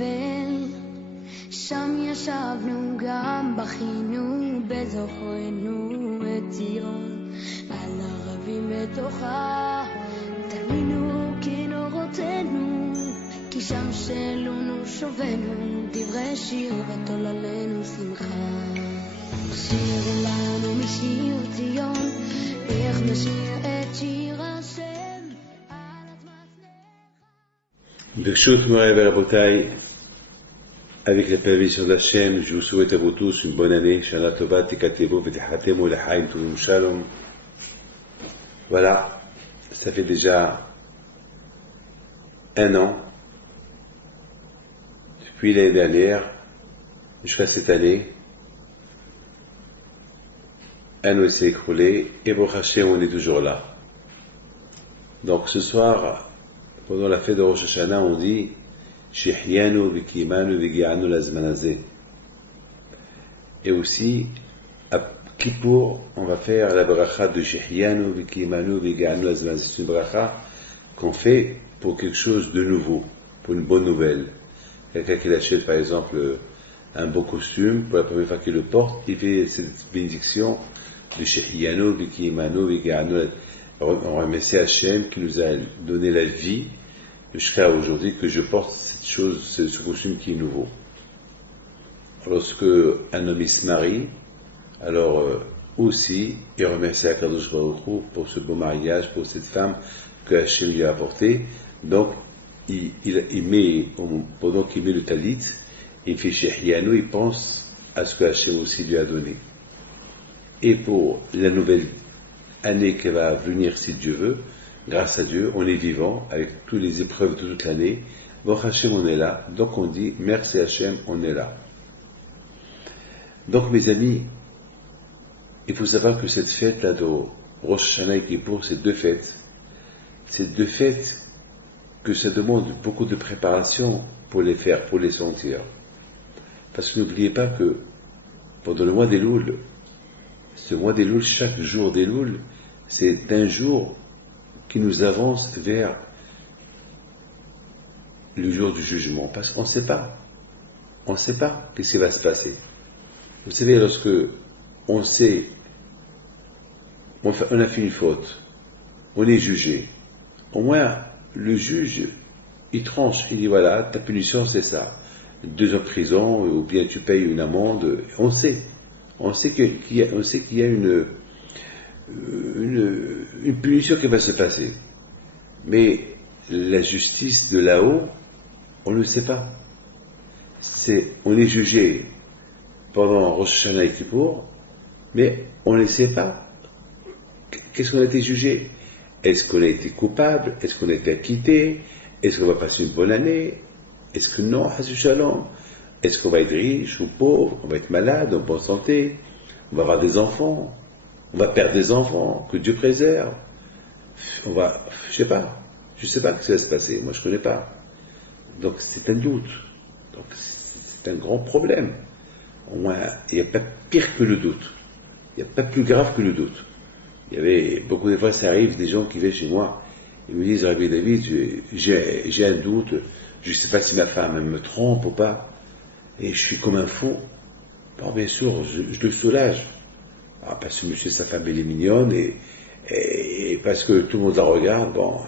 בבל, שם ישבנו גם בכינו בזוכרנו את ציון, על ערבים בתוכה תלינו כנורותינו, כי שם שלונו שובנו דברי שיר ותוללנו שמחה. שיר לנו משיר ציון, איך נשיר את שיר השם על אדמת נך. Birshut Moray Verabotai, avec la permission d'Hachem, je vous souhaite à vous tous une bonne année. Shana Tova, Tikatebo, Vetechatemo, Lechaim, Tuvim Shalom. Voilà, ça fait déjà un an, depuis l'année dernière jusqu'à cette année. Un an s'est écroulé et Baruch Hashem, on est toujours là. Donc ce soir, pendant la fête de Rosh Hashanah, on dit Shehyanu v'kimanu v'gi'anu lazman hazeh. Et aussi, à Kippour, on va faire la bracha de Shehyanu v'kimanu v'gi'anu lazman hazeh. C'est une bracha qu'on fait pour quelque chose de nouveau, pour une bonne nouvelle. Quelqu'un qui achète par exemple un beau costume, pour la première fois qu'il le porte, il fait cette bénédiction de Shehyanu v'kimanu v'gi'anu lazman hazeh. On remercie Hachem qui nous a donné la vie jusqu'à aujourd'hui que je porte cette chose, ce costume qui est nouveau. Lorsque un homme se marie, alors aussi il remercie Akadosh Baruch Hu pour ce beau mariage, pour cette femme que Hachem lui a apportée. Donc il met, pendant qu'il met le talit, il fait Shehyanu, il pense à ce que Hachem aussi lui a donné. Et pour la nouvelle année qui va venir, si Dieu veut, grâce à Dieu, on est vivant avec toutes les épreuves de toute l'année. Baruch Hashem, on est là. Donc on dit merci Hashem, on est là. Donc mes amis, il faut savoir que cette fête-là de Rosh Hashanah et Kippour, c'est deux fêtes. C'est deux fêtes que ça demande beaucoup de préparation pour les faire, pour les sentir. Parce que n'oubliez pas que pendant le mois d'Elul, ce mois d'Elul, chaque jour d'Elul, c'est un jour qui nous avance vers le jour du jugement. Parce qu'on ne sait pas. On ne sait pas ce qui va se passer. Vous savez, lorsque on sait, on a fait une faute, on est jugé, au moins le juge, il tranche, il dit voilà, ta punition c'est ça. 2 ans de prison, ou bien tu payes une amende, on sait. On sait qu'il y a une punition qui va se passer. Mais la justice de là-haut, on ne le sait pas. On est jugé pendant Rosh Hashanah et Kippour, mais on ne sait pas. Qu'est-ce qu'on a été jugé? Est-ce qu'on a été coupable? Est-ce qu'on a été acquitté? Est-ce qu'on va passer une bonne année? Est-ce que non, Hasu Shalom? Est-ce qu'on va être riche ou pauvre? On va être malade, en bonne santé? On va avoir des enfants? On va perdre des enfants? Que Dieu préserve? On va, je sais pas ce qui va se passer. Moi, je connais pas. Donc, c'est un doute. Donc, c'est un grand problème. Au moins, il n'y a pas pire que le doute. Il n'y a pas plus grave que le doute. Il y avait, beaucoup de fois, ça arrive, des gens qui viennent chez moi, ils me disent, Rabbi David, j'ai un doute, je ne sais pas si ma femme elle me trompe ou pas, et je suis comme un fou. Bon, bien sûr, je le soulage. Ah, parce que monsieur, sa femme, elle est mignonne, et parce que tout le monde la regarde, bon,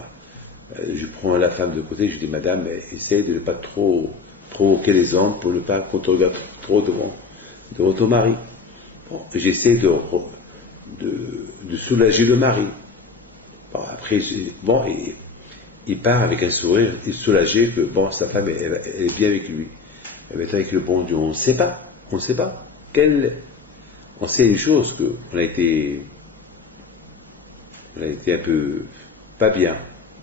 je prends la femme de côté, je dis, madame, essaye de ne pas trop provoquer les hommes pour ne pas qu'on te regarde trop devant ton mari. Bon, j'essaie de soulager le mari. Bon, après, il part avec un sourire, il est soulagé que, bon, sa femme, elle est bien avec lui. Maintenant, avec le bon Dieu, on ne sait pas. On sait une chose, qu'on a été un peu pas bien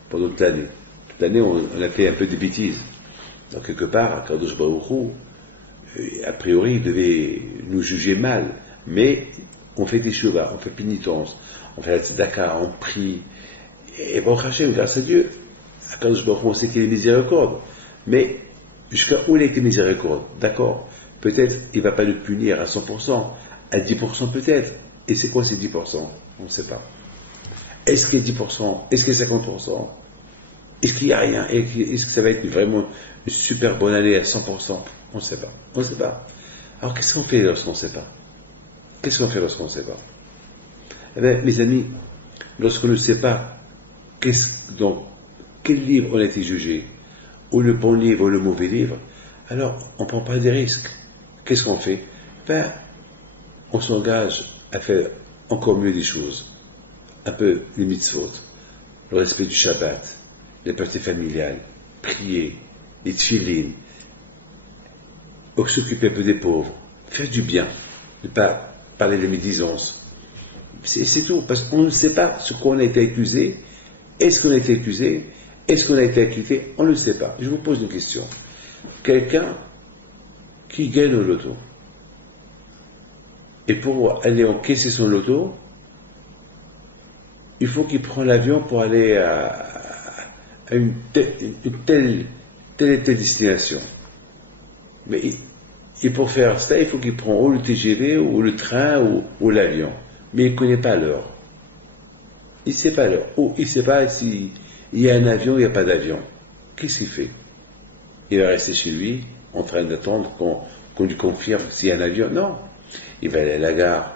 pendant toute l'année. Toute l'année, on a fait un peu de bêtises. Donc, quelque part, Kadosh Baruch Hu, a priori, il devait nous juger mal. Mais, on fait des shuvah, on fait pénitence, on fait la tzedaka, on prie. Et Baruch Hashem, grâce à Dieu, Kadosh Baruch Hu, on sait qu'il est miséricorde. Mais, jusqu'à où il a été miséricorde? D'accord. Peut-être il ne va pas le punir à 100%, à 10% peut-être. Et c'est quoi ces 10%? On ne sait pas. Est-ce qu'il y a 10%? Est-ce qu'il y a 50%? Est-ce qu'il n'y a rien? Est-ce que ça va être vraiment une super bonne année à 100%? On ne sait pas. On ne sait pas. Alors qu'est-ce qu'on fait lorsqu'on ne sait pas? Qu'est-ce qu'on fait lorsqu'on ne sait pas? Eh bien, mes amis, lorsqu'on ne sait pas donc, quel livre on a été jugé, ou le bon livre ou le mauvais livre, alors on ne prend pas des risques. Qu'est-ce qu'on fait? Ben, on s'engage à faire encore mieux des choses. Un peu les mitzvot, le respect du Shabbat, les parties familiales, prier, les tfilines, s'occuper un peu des pauvres, faire du bien, ne pas parler de médisance. C'est tout, parce qu'on ne sait pas sur quoi on a été accusé. Est-ce qu'on a été accusé? Est-ce qu'on a été acquitté? On ne le sait pas. Je vous pose une question. Quelqu'un qui gagne au loto, et pour aller encaisser son loto, il faut qu'il prenne l'avion pour aller à une telle destination. Mais pour faire ça, il faut qu'il prenne ou le TGV, ou le train, ou l'avion. Mais il ne connaît pas l'heure. Il ne sait pas l'heure. Ou il ne sait pas s'il y a un avion ou il n'y a pas d'avion. Qu'est-ce qu'il fait? Il va rester chez lui, en train d'attendre qu'on lui confirme s'il y a un avion? Non. Il va aller à la gare.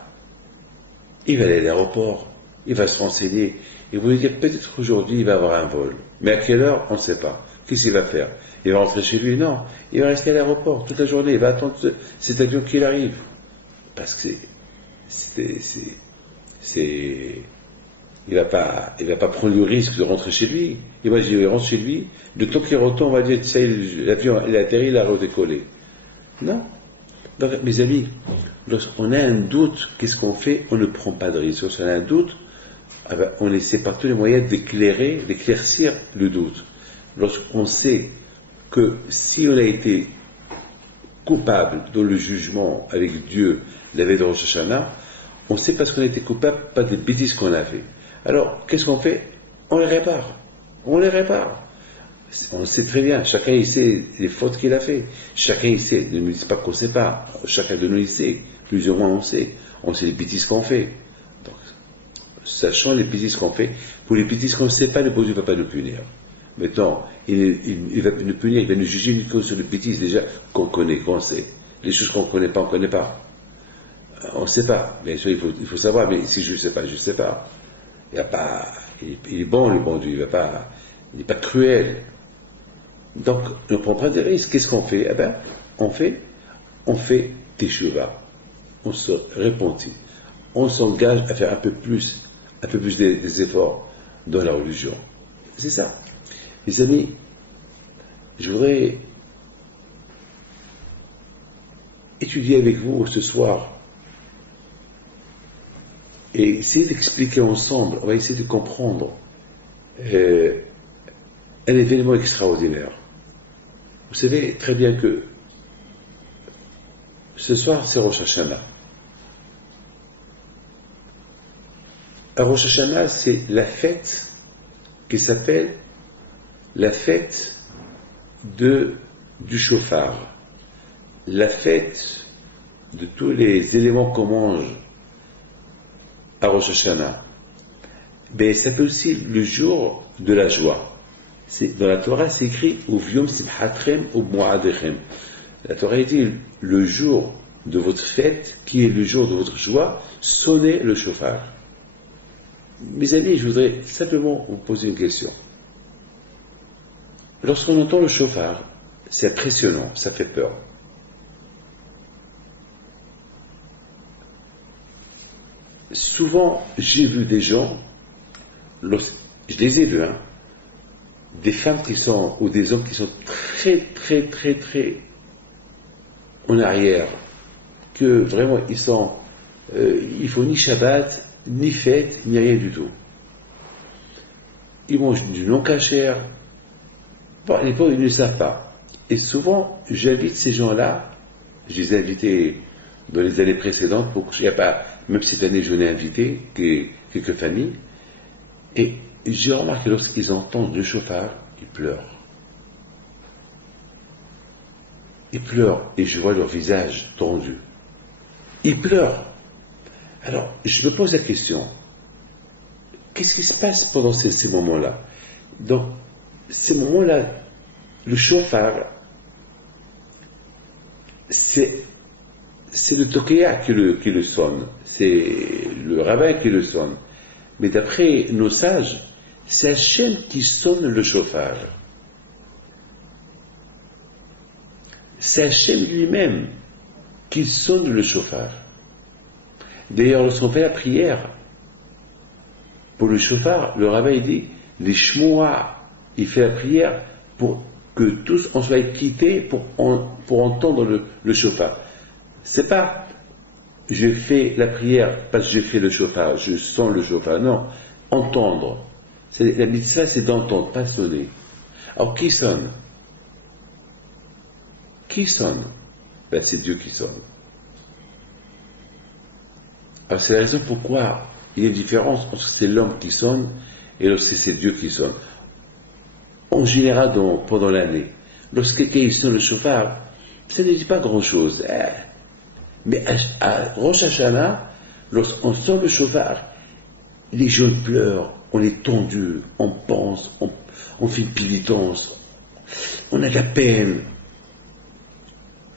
Il va aller à l'aéroport. Il va se renseigner. Et vous lui dire, peut-être aujourd'hui, il va avoir un vol. Mais à quelle heure? On ne sait pas. Qu'est-ce qu'il va faire? Il va rentrer chez lui? Non. Il va rester à l'aéroport toute la journée. Il va attendre cet avion qu'il arrive. Parce que il va pas prendre le risque de rentrer chez lui. Il rentre chez lui. Le temps qu'il retourne, on va dire, l'avion, il a atterri, il a redécollé. Non. Donc, mes amis, lorsqu'on a un doute, qu'est-ce qu'on fait? On ne prend pas de risque. Lorsqu'on a un doute, on essaie par tous les moyens d'éclaircir le doute. Lorsqu'on sait que si on a été coupable dans le jugement avec Dieu la veille de Rosh Hashanah, on sait parce qu'on a été coupable, pas des bêtises qu'on a fait. Alors, qu'est-ce qu'on fait? On les répare. On les répare. On sait très bien, chacun il sait les fautes qu'il a fait. Chacun il sait, ne me dites pas qu'on ne sait pas. Chacun de nous il sait, plus ou moins on sait. On sait les bêtises qu'on fait. Donc, sachant les bêtises qu'on fait, pour les bêtises qu'on ne sait pas, le bon Dieu ne va pas nous punir. Maintenant, il va nous punir, il va nous juger uniquement sur les bêtises déjà qu'on connaît, qu'on sait. Les choses qu'on ne connaît pas, on ne connaît pas. On ne sait pas. Bien sûr, il faut savoir, mais si je ne sais pas, je ne sais pas. Il est bon, le bon Dieu, il n'est pas cruel. Donc, on ne prend pas de risques. Qu'est-ce qu'on fait? Eh bien, on fait teshuva. On se repentit. On s'engage à faire un peu plus des efforts dans la religion. C'est ça. Les amis, je voudrais étudier avec vous ce soir et essayer d'expliquer ensemble, on va essayer de comprendre un événement extraordinaire. Vous savez très bien que ce soir, c'est Rosh Hashanah. À Rosh Hashanah, c'est la fête qui s'appelle la fête du chauffard, la fête de tous les éléments qu'on mange à Rosh Hashanah. Mais ça peut aussi le jour de la joie. Dans la Torah, c'est écrit « Uvyom simchatrem u'moadechem ». La Torah dit « Le jour de votre fête, qui est le jour de votre joie, sonnez le chauffard ». Mes amis, je voudrais simplement vous poser une question. Lorsqu'on entend le chauffard, c'est impressionnant, ça fait peur. Souvent, j'ai vu des gens, je les ai vus, des femmes ou des hommes qui sont très en arrière, que vraiment ils font ni Shabbat, ni fête, ni rien du tout. Ils mangent du non-cachère. Bon, les pauvres, ils ne le savent pas. Et souvent, j'invite ces gens-là, je les ai invités dans les années précédentes, pour qu'il n'y a pas, même cette année, je n'ai invité quelques familles, et j'ai remarqué lorsqu'ils entendent le chauffard, ils pleurent. Ils pleurent, et je vois leur visage tendu. Ils pleurent. Alors, je me pose la question, qu'est-ce qui se passe pendant ces moments-là? Donc, ces moments-là, le shofar, c'est le tokéa qui le sonne, c'est le rabbin qui le sonne. Mais d'après nos sages, c'est Hachem qui sonne le shofar. C'est Hachem lui-même qui sonne le shofar. D'ailleurs, lorsqu'on fait la prière, pour le shofar, le rabbin dit, les shmoa, il fait la prière pour que tous on soit quittés pour entendre le shofar. C'est pas, je fais la prière parce que j'ai fait le shofar, je sens le shofar. Non, entendre. La mitzvah, c'est d'entendre, pas sonner. Alors, qui sonne? Qui sonne? Ben, c'est Dieu qui sonne. Alors, c'est la raison pourquoi il y a une différence entre c'est l'homme qui sonne et lorsque c'est Dieu qui sonne. En général, pendant l'année, lorsque quelqu'un sonne le shofar, ça ne dit pas grand-chose. Mais à Rosh Hashanah, lorsqu'on sonne le shofar, les gens pleurent, on est tendu, on pense, on fait une pénitence, on a de la peine,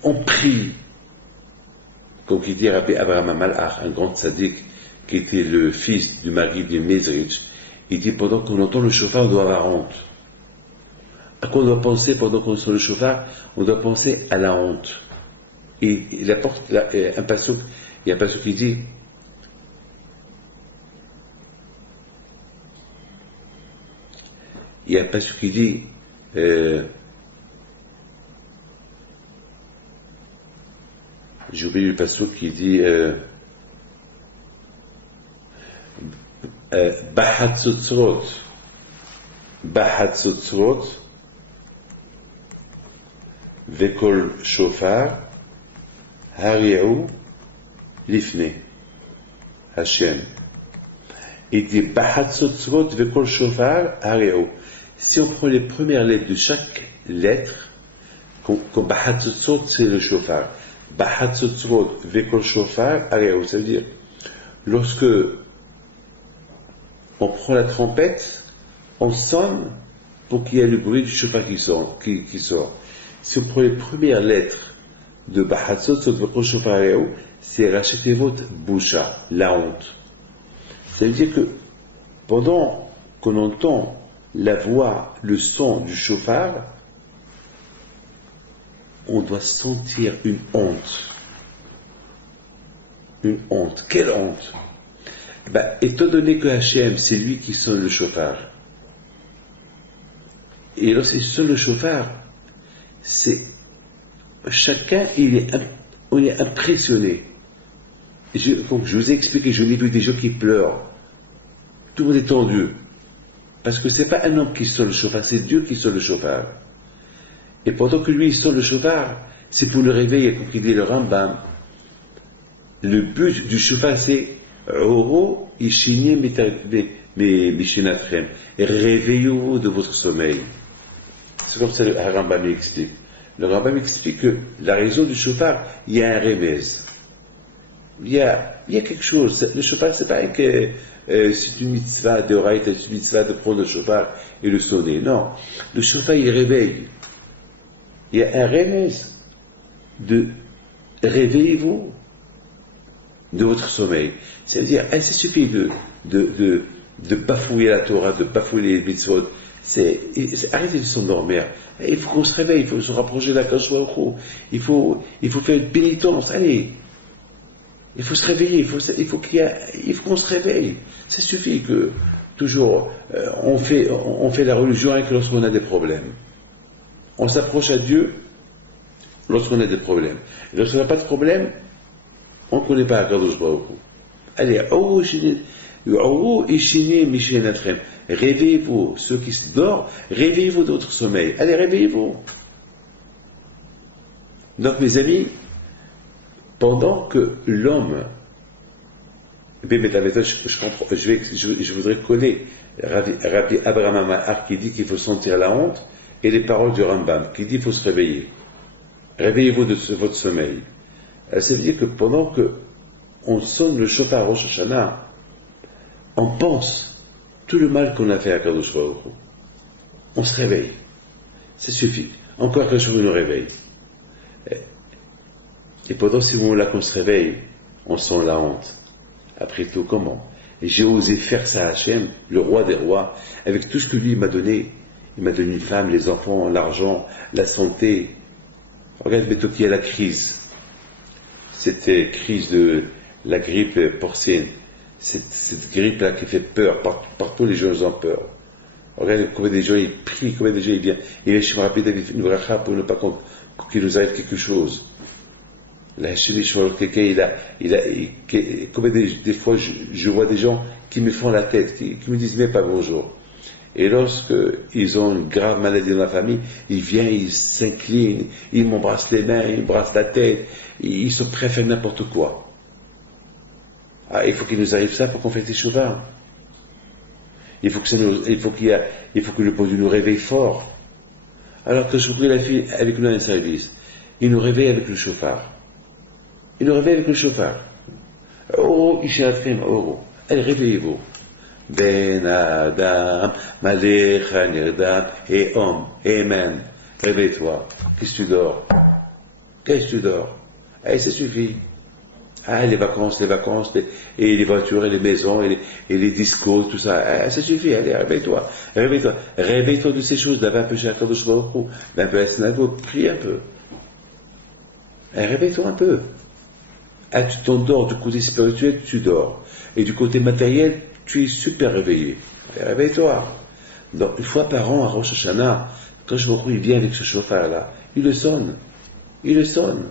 on prie. Comme qui dit Rabbi Abraham Malach, un grand tzaddik, qui était le fils du mari de Mezrich, il dit pendant qu'on entend le shofar, on doit avoir honte. À quoi on doit penser pendant qu'on entend le shofar? On doit penser à la honte. Et il apporte un passouk, il y a un passouk qui dit j'ai oublié le passouk qui dit Bahatzotzrot Vekol Shofar Hariaou Lifne Hashem. Il dit Bahatzotzrot Vekol Shofar Hariaou. Si on prend les premières lettres de chaque lettre, comme Bahatzotzrot, c'est le shofar. Bahatzotzrot Vekol Shofar Hariaou. Ça veut dire, lorsque on prend la trompette, on sonne pour qu'il y ait le bruit du shofar qui sort. Si on prend les premières lettres de Bahatzotzrot Vekol Shofar Hariaou, c'est Rachetevot Boucha, la honte. Ça veut dire que pendant qu'on entend la voix, le son du shofar, on doit sentir une honte. Une honte. Quelle honte? Étant donné que Hachem, c'est lui qui sonne le shofar, et lorsqu'il sonne le shofar, c'est chacun, on est impressionné. Comme je vous ai expliqué, je n'ai vu des gens qui pleurent. Tout le monde est tendu. Parce que c'est pas un homme qui sonne le shofar, c'est Dieu qui sonne le shofar. Et pendant que lui il sonne le shofar, c'est pour le réveiller, comme il dit le Rambam. Le but du shofar, c'est Oro Ishini Mishenatrem. Et réveillez-vous de votre sommeil. C'est comme ça que le Rambam explique. Le Rambam explique que la raison du shofar, il y a un remez. Il y a quelque chose. Le shofar, c'est pas que c'est une mitzvah de raït, c'est une mitzvah de prendre le shofar et le sonner. Non. Le shofar, il réveille. Il y a un remez de réveillez-vous de votre sommeil. Ça veut dire, ça suffit de bafouiller la Torah, de bafouiller les mitzvot. Arrêtez de s'endormir. Il faut qu'on se réveille, il faut se rapprocher de la Kadosh Baruch Hu. Il faut faire une pénitence. Allez. Il faut se réveiller, il faut qu'on se réveille. Ça suffit que toujours on fait la religion avec lorsqu'on a des problèmes. On s'approche à Dieu lorsqu'on a des problèmes. Et lorsqu'on n'a pas de problème, on ne connaît pas Akadosh Baruch Hu. Allez, réveillez-vous, ceux qui se dorment, réveillez-vous de votre sommeil. Allez, réveillez-vous. Donc, mes amis, pendant que l'homme, je voudrais connaître Rabbi Abraham Malach qui dit qu'il faut sentir la honte, et les paroles du Rambam qui dit qu'il faut se réveiller. Réveillez-vous de votre sommeil. Ça veut dire que pendant que on sonne le shofar Rosh Hashanah, on pense tout le mal qu'on a fait à Kadosh Baruch Hu. on se réveille. Ça suffit. Encore qu'un jour, il nous réveille. Et pendant ces moments-là qu'on se réveille, on sent la honte. Après tout, comment? Et j'ai osé faire ça à Hachem, le roi des rois, avec tout ce que lui m'a donné. Il m'a donné une femme, les enfants, l'argent, la santé. Regarde bientôt qu'il y a la crise. Cette crise de la grippe porcine. Cette grippe-là qui fait peur. Partout les gens ont peur. Regarde combien des gens ils prient, combien des gens ils viennent. Il est chez moi rapide avec une bracha pour ne pas qu'il nous arrive quelque chose. La quelqu'un, combien des fois je vois des gens qui me font la tête, qui me disent même pas bonjour. Et lorsque ils ont une grave maladie dans la famille, ils viennent, ils s'inclinent, ils m'embrassent les mains, ils m'embrassent la tête, ils sont prêts à faire n'importe quoi. Ah, il faut qu'il nous arrive ça pour qu'on fasse des chauvins. Il faut que le bon Dieu nous réveille fort. Alors que je prie la fille avec nous dans le service, il nous réveille avec le chauffard. Il nous réveille avec le chauffard. Oh, Ishaatrim, oh, allez, réveillez-vous. Ben Adam, Malecha Nirdam, et homme, Amen. Réveille-toi. Qu'est-ce que tu dors? Qu'est-ce que tu dors? Allez, ça suffit. Ah, les vacances, et les voitures, et les maisons, et les discos, tout ça. Ah, ça suffit, allez, réveille-toi. Réveille-toi. Réveille-toi de ces choses. Va un peu chez Akadosh Baruch Hu, va un peu à la synagogue, prie un peu. Réveille-toi un peu. Ah, tu t'endors du côté spirituel, tu dors. Et du côté matériel, tu es super réveillé. Réveille-toi. Donc, une fois par an, à Rosh Hashanah, quand je me retrouve, il vient avec ce chauffard-là, il le sonne. Il le sonne.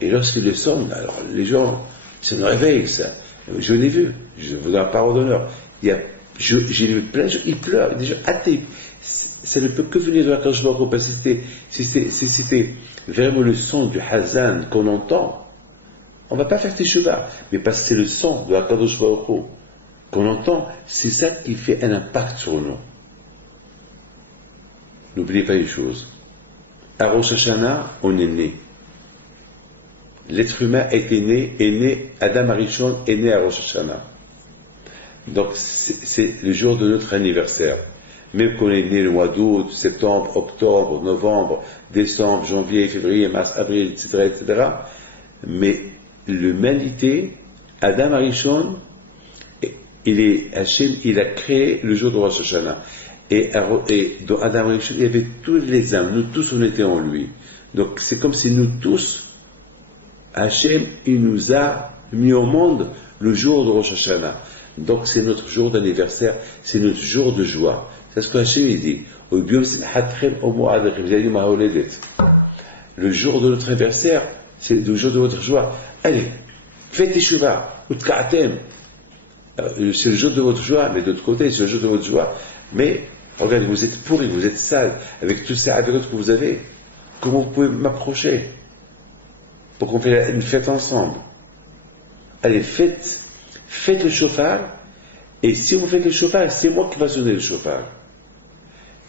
Et lorsqu'il le sonne, alors les gens, ça nous réveille, ça. Je l'ai vu. Je vous donne la parole d'honneur. J'ai vu plein de gens, ils pleurent, des gens athées. Ça ne peut que venir de la Kadosh Baruch Hu, parce que si c'était vraiment le son du Hazan qu'on entend, on ne va pas faire Teshuvah, mais parce que c'est le son de la Kadosh Baruch Hu qu'on entend, c'est ça qui fait un impact sur nous. N'oubliez pas une chose. À Rosh Hashanah, on est né. L'être humain est né, Adam Arishon est né à Rosh Hashanah. Donc c'est le jour de notre anniversaire. Même qu'on est né le mois d'août, septembre, octobre, novembre, décembre, janvier, février, mars, avril, etc. Mais l'humanité, Adam Arishon, Hachem, il a créé le jour de Rosh Hashanah. Et dans Adam Arishon, il y avait tous les âmes, nous tous on était en lui. Donc c'est comme si nous tous, Hachem, il nous a mis au monde le jour de Rosh Hashanah. Donc c'est notre jour d'anniversaire, c'est notre jour de joie. C'est ce que Hachem il dit. Le jour de notre anniversaire, c'est le jour de votre joie. Allez, faites Teshuvah, utka'atem. C'est le jour de votre joie, mais de l'autre côté, c'est le jour de votre joie. Mais, regardez, vous êtes pourris, vous êtes sales, avec tout ça, avec l'autre que vous avez. Comment vous pouvez m'approcher pour qu'on fasse une fête ensemble? Allez, faites le chauffard, et si vous faites le chauffard, c'est moi qui va sonner le chauffard.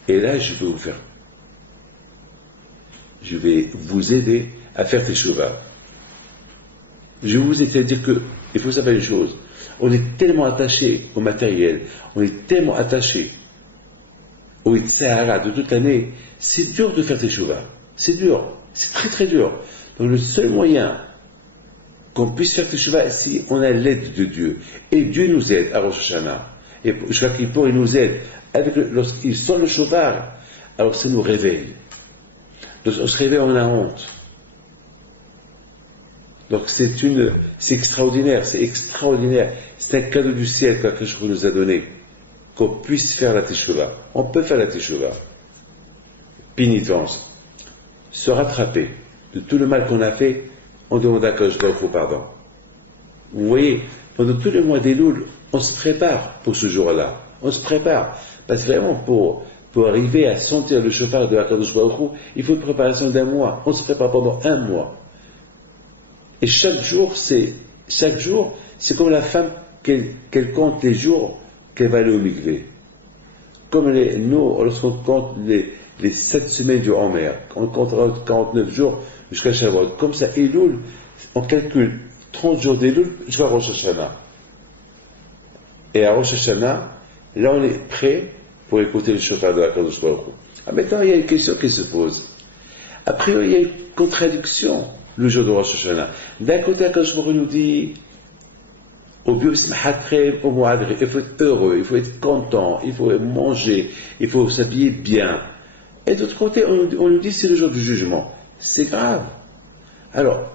Et là, je vais vous aider à faire tes chauffards. Je vais vous aider à dire que, il faut savoir une chose, on est tellement attaché au matériel, on est tellement attaché au Itzahara de toute l'année, c'est dur de faire tes chauffards. C'est dur, c'est très très dur. Donc le seul moyen qu'on puisse faire Teshuvah, si on a l'aide de Dieu. Et Dieu nous aide à Rosh Hashanah. Et jusqu'à Kippour, il nous aide. Lorsqu'il sort le chauffard, alors ça nous réveille. Lorsqu'on se réveille, on a honte. Donc c'est extraordinaire, c'est extraordinaire. C'est un cadeau du ciel que Akadosh Baruch Hu nous a donné. Qu'on puisse faire la Teshuvah. On peut faire la Teshuvah. Pénitence. Se rattraper de tout le mal qu'on a fait, on demande à Akadosh Baruch Hu pardon. Vous voyez, pendant tous les mois d'Elul, on se prépare pour ce jour-là. On se prépare. Parce que vraiment, pour arriver à sentir le chauffard de Akadosh Baruch Hu, il faut une préparation d'un mois. On se prépare pendant un mois. Et chaque jour, c'est comme la femme qu'elle compte les jours qu'elle va aller au mikvé. Comme nous, lorsqu'on compte les 7 semaines du Homer, on comptera 49 jours jusqu'à Shavuot. Comme ça, Elul, on calcule 30 jours d'Elul jusqu'à Rosh Hashanah. Et à Rosh Hashanah, là on est prêt pour écouter le shofar de la Kadosh Baruch Hu. Maintenant, il y a une question qui se pose. Après, il y a une contradiction le jour de Rosh Hashanah. D'un côté, Kadosh Baruch Hu nous dit il faut être heureux, il faut être content, il faut manger, il faut s'habiller bien. Et d'autre côté, on nous dit c'est le jour du jugement. C'est grave. Alors,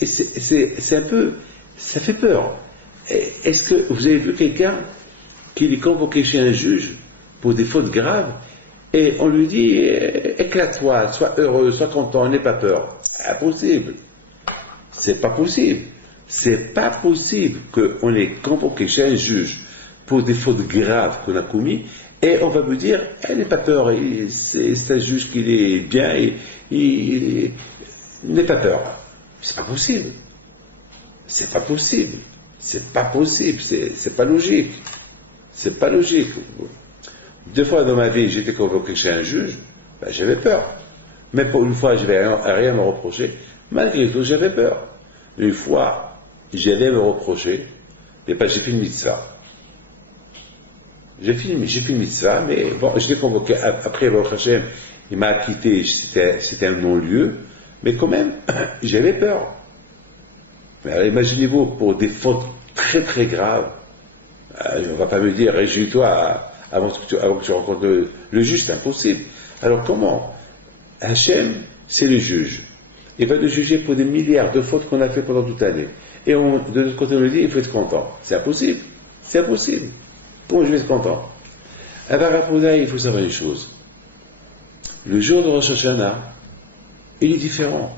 c'est un peu, ça fait peur. Est-ce que vous avez vu quelqu'un qui est convoqué chez un juge pour des fautes graves et on lui dit éclate-toi, sois heureux, sois content, n'aie pas peur? Impossible. C'est pas possible. C'est pas possible qu'on ait convoqué chez un juge pour des fautes graves qu'on a commis et on va me dire, n'aie pas peur, c'est un juge qui est bien, n'aie pas peur. C'est pas possible. C'est pas possible. C'est pas possible. C'est pas logique. C'est pas logique. 2 fois dans ma vie, j'étais convoqué chez un juge, ben, j'avais peur. Mais pour une fois, je n'avais rien à me reprocher. Malgré tout, j'avais peur. Une fois, j'allais me reprocher, mais pas j'ai fait une mitzvah. J'ai fait une mitzvah, mais bon, je l'ai convoqué. Après, Baruch Hashem, il m'a acquitté, c'était un non-lieu, mais quand même, j'avais peur. Mais alors, imaginez-vous, pour des fautes très très graves, on ne va pas me dire, réjouis-toi avant que tu rencontres le juge, c'est impossible. Alors comment? Hachem, c'est le juge. Il va nous juger pour des milliards de fautes qu'on a fait pendant toute l'année. Et de l'autre côté, on nous dit, il faut être content. C'est impossible. C'est impossible. Comment je vais être content? Alors, il faut savoir une chose. Le jour de Rosh Hashanah, il est différent.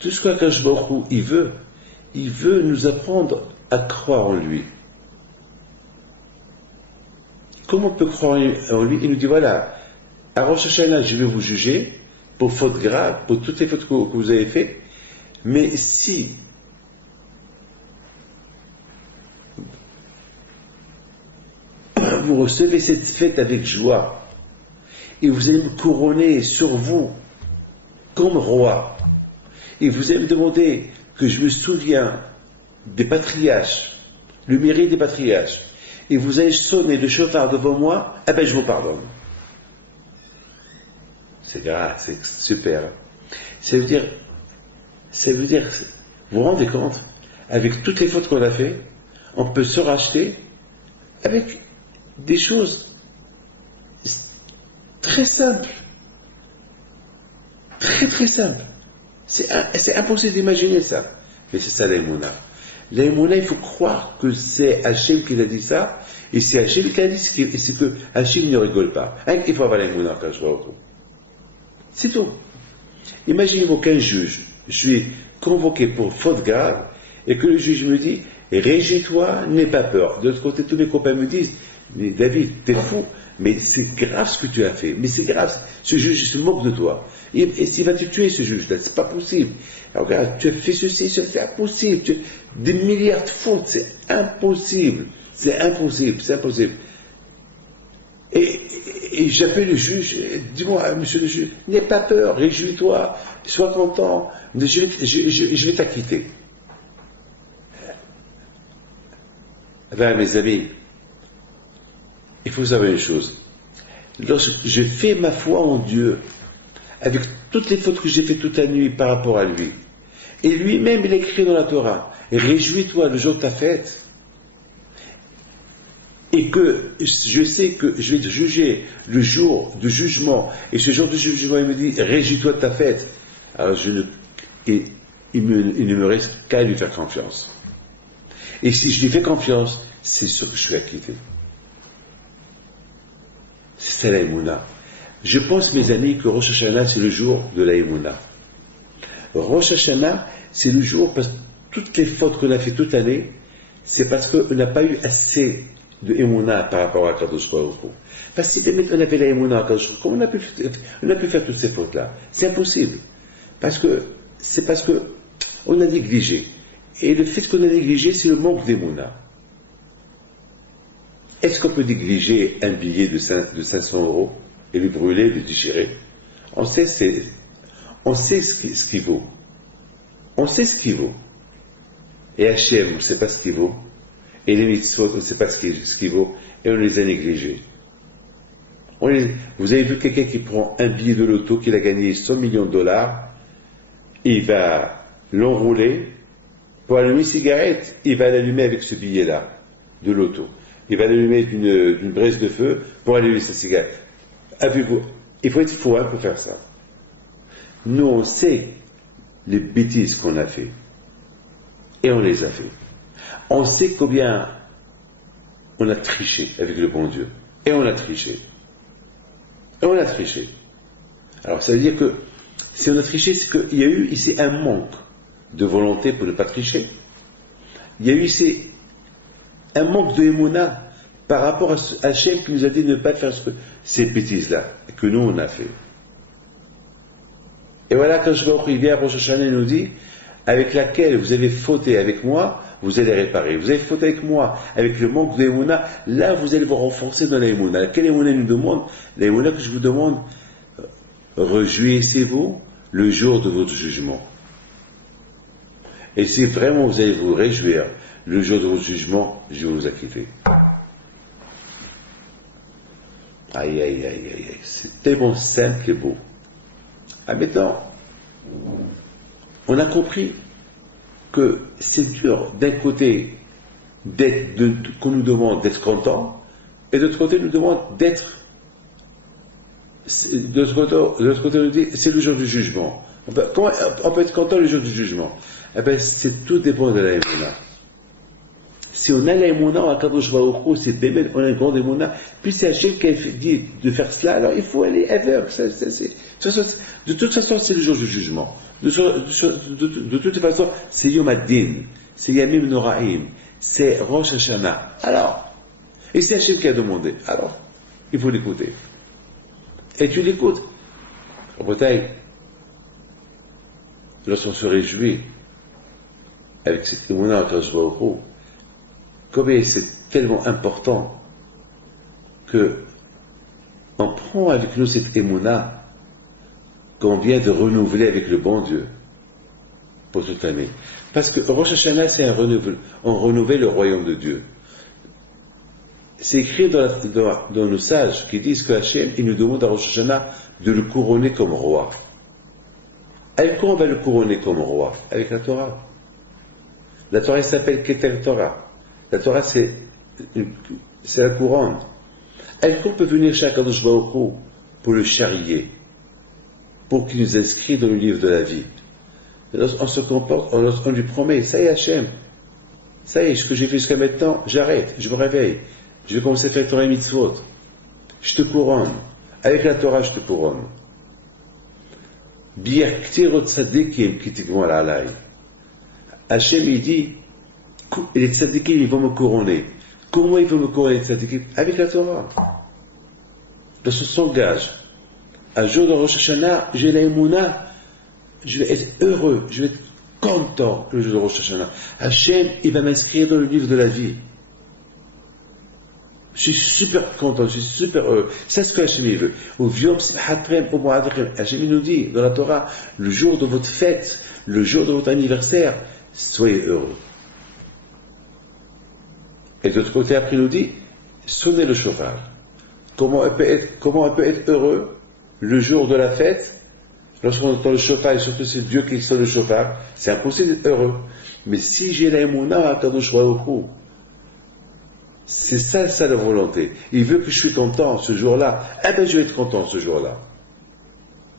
Tout ce qu'Akadosh Baruch Hu, il veut nous apprendre à croire en lui. Comment on peut croire en lui? Il nous dit, voilà, à Rosh Hashanah, je vais vous juger pour fautes graves, pour toutes les fautes que vous avez faites, mais si vous recevez cette fête avec joie, et vous allez me couronner sur vous comme roi, et vous allez me demander que je me souviens des patriarches, le mérite des patriarches, et vous allez sonner le shofar devant moi, eh bien je vous pardonne. C'est grave, c'est super. Ça veut dire, vous vous rendez compte, avec toutes les fautes qu'on a fait, on peut se racheter avec des choses très simples. Très très simples. C'est impossible d'imaginer ça. Mais c'est ça l'aïmouna. L'aïmouna, il faut croire que c'est Hachem qui a dit ça, et c'est Hachem qui a dit c'est que Hachem ne rigole pas. Il faut avoir l'aïmouna quand je vois autour. C'est tout. Imaginez-vous qu'un juge, je suis convoqué pour faute grave, et que le juge me dit, réjouis-toi, n'aie pas peur. De l'autre côté, tous mes copains me disent, mais David, t'es fou, mais c'est grave ce que tu as fait, mais c'est grave, ce juge se moque de toi. Et s'il va te tuer, ce juge-là, c'est pas possible. Alors, regarde, tu as fait ceci, c'est impossible. Des milliards de fautes, c'est impossible. C'est impossible, c'est impossible. Et j'appelle le juge, dis-moi, monsieur le juge, n'aie pas peur, réjouis-toi, sois content, je vais t'acquitter. Ben, mes amis, il faut savoir une chose. Lorsque je fais ma foi en Dieu, avec toutes les fautes que j'ai faites toute la nuit par rapport à lui, et lui-même il écrit dans la Torah, réjouis-toi le jour de ta fête, et que je sais que je vais te juger le jour du jugement, et ce jour du jugement il me dit réjouis-toi de ta fête, alors il ne me reste qu'à lui faire confiance. Et si je lui fais confiance, c'est sûr que je suis acquitté. C'est ça l'aïmouna. Je pense, mes amis, que Rosh Hashanah, c'est le jour de l'aïmouna. Rosh Hashanah, c'est le jour parce que toutes les fautes qu'on a fait toute l'année, c'est parce qu'on n'a pas eu assez de émouna par rapport à Kadosh Baruch Hu. Parce que si on avait la émouna à Kadosh Baruch Hu, comment on a pu faire toutes ces fautes-là? C'est impossible. Parce que on a négligé. Et le fait qu'on a négligé, c'est le manque d'émouna. Est-ce qu'on peut négliger un billet de 500 euros et le brûler, le déchirer? On sait ce qu'il vaut. On sait ce qu'il vaut. Et Hachem, on ne sait pas ce qu'il vaut. Et les mitzvot, on ne sait pas ce qu'il vaut. Et on les a négligés. Vous avez vu quelqu'un qui prend un billet de loto, qu'il a gagné 100 millions de dollars, il va l'enrouler, pour allumer une cigarette, il va l'allumer avec ce billet-là, de loto. Il va l'allumer d'une braise de feu pour allumer sa cigarette. Avez-vous, il faut être fou pour faire ça. Nous, on sait les bêtises qu'on a fait. Et on les a fait. On sait combien on a triché avec le bon Dieu. Et on a triché. Et on a triché. Alors ça veut dire que si on a triché, c'est qu'il y a eu ici un manque de volonté pour ne pas tricher. Il y a eu ici un manque de émouna par rapport à Hachem qui nous a dit de ne pas faire ces bêtises-là que nous on a fait. Et voilà, quand je vois il vient à Rosh Hashanah, il nous dit, avec laquelle vous avez fauté avec moi, vous allez réparer. Vous avez fauté avec moi, avec le manque d'émouna, là vous allez vous renforcer dans l'émouna. Quelle émouna nous demande? L'émouna que je vous demande, réjouissez-vous le jour de votre jugement. Et si vraiment vous allez vous réjouir le jour de votre jugement, je vais vous acquitter. Aïe, aïe, aïe, aïe, aïe, c'est tellement simple et beau. Ah, maintenant, on a compris que c'est dur d'un côté qu'on nous demande d'être content, et de l'autre côté, on nous demande d'être. De l'autre côté, on nous dit c'est le jour du jugement. Comment on peut être content le jour du jugement? Eh bien, c'est tout dépend de la émouna. Si on a la émouna, on a Kadosh Baruch Hu, c'est bébé, on a une grande émouna. Puis c'est Hachem qui a dit de faire cela, alors il faut aller aveugle. De toute façon, c'est le jour du jugement. De toute façon, c'est Yom Ad-Din, c'est Yamim Noraim, c'est Rosh Hashanah. Alors, et c'est Hachem qui a demandé. Alors, il faut l'écouter. Et tu l'écoutes. En Bretagne, lorsqu'on se réjouit avec cette émouna en Kadosh Baruch Hu, combien c'est tellement important que on prend avec nous cette émouna qu'on vient de renouveler avec le bon Dieu pour toute l'année. Parce que Rosh Hashanah, c'est on renouvelle le royaume de Dieu. C'est écrit dans nos sages qui disent que Hachem, il nous demande à Rosh Hashanah de le couronner comme roi. Avec quoi on va le couronner comme roi? Avec la Torah. La Torah s'appelle Keter Torah. La Torah, c'est la couronne. Elle peut venir chez Akadosh Baruch Hu pour le charrier, pour qu'il nous inscrit dans le livre de la vie. Et lorsqu'on se comporte, on lui promet, ça y est Hachem, ça y est, ce que j'ai fait jusqu'à maintenant, j'arrête, je me réveille, je vais commencer à faire Torah et Mitzvot. Je te couronne. Avec la Torah, je te couronne. Bier ktirot tzadikim kitigmo alay. Hachem, il dit, et les tzadikim, ils vont me couronner. Comment ils vont me couronner, les tzadikim? Avec la Torah. Lorsqu'on s'engage, un jour de Rosh Hashanah, j'ai la émouna, je vais être heureux, je vais être content le jour de Rosh Hashanah. Hachem, il va m'inscrire dans le livre de la vie. Je suis super content, je suis super heureux. C'est ce que Hachem il veut. Hachem il nous dit dans la Torah, le jour de votre fête, le jour de votre anniversaire, soyez heureux. Et de l'autre côté, après, il nous dit, sonnez le chauffard. Comment on peut être heureux le jour de la fête, lorsqu'on entend le chauffard, et surtout c'est Dieu qui sonne le chauffard, c'est impossible d'être heureux. Mais si j'ai la émouna à Kadosh Baruch Hu, c'est ça la volonté. Il veut que je sois content ce jour-là. Eh bien, je vais être content ce jour-là.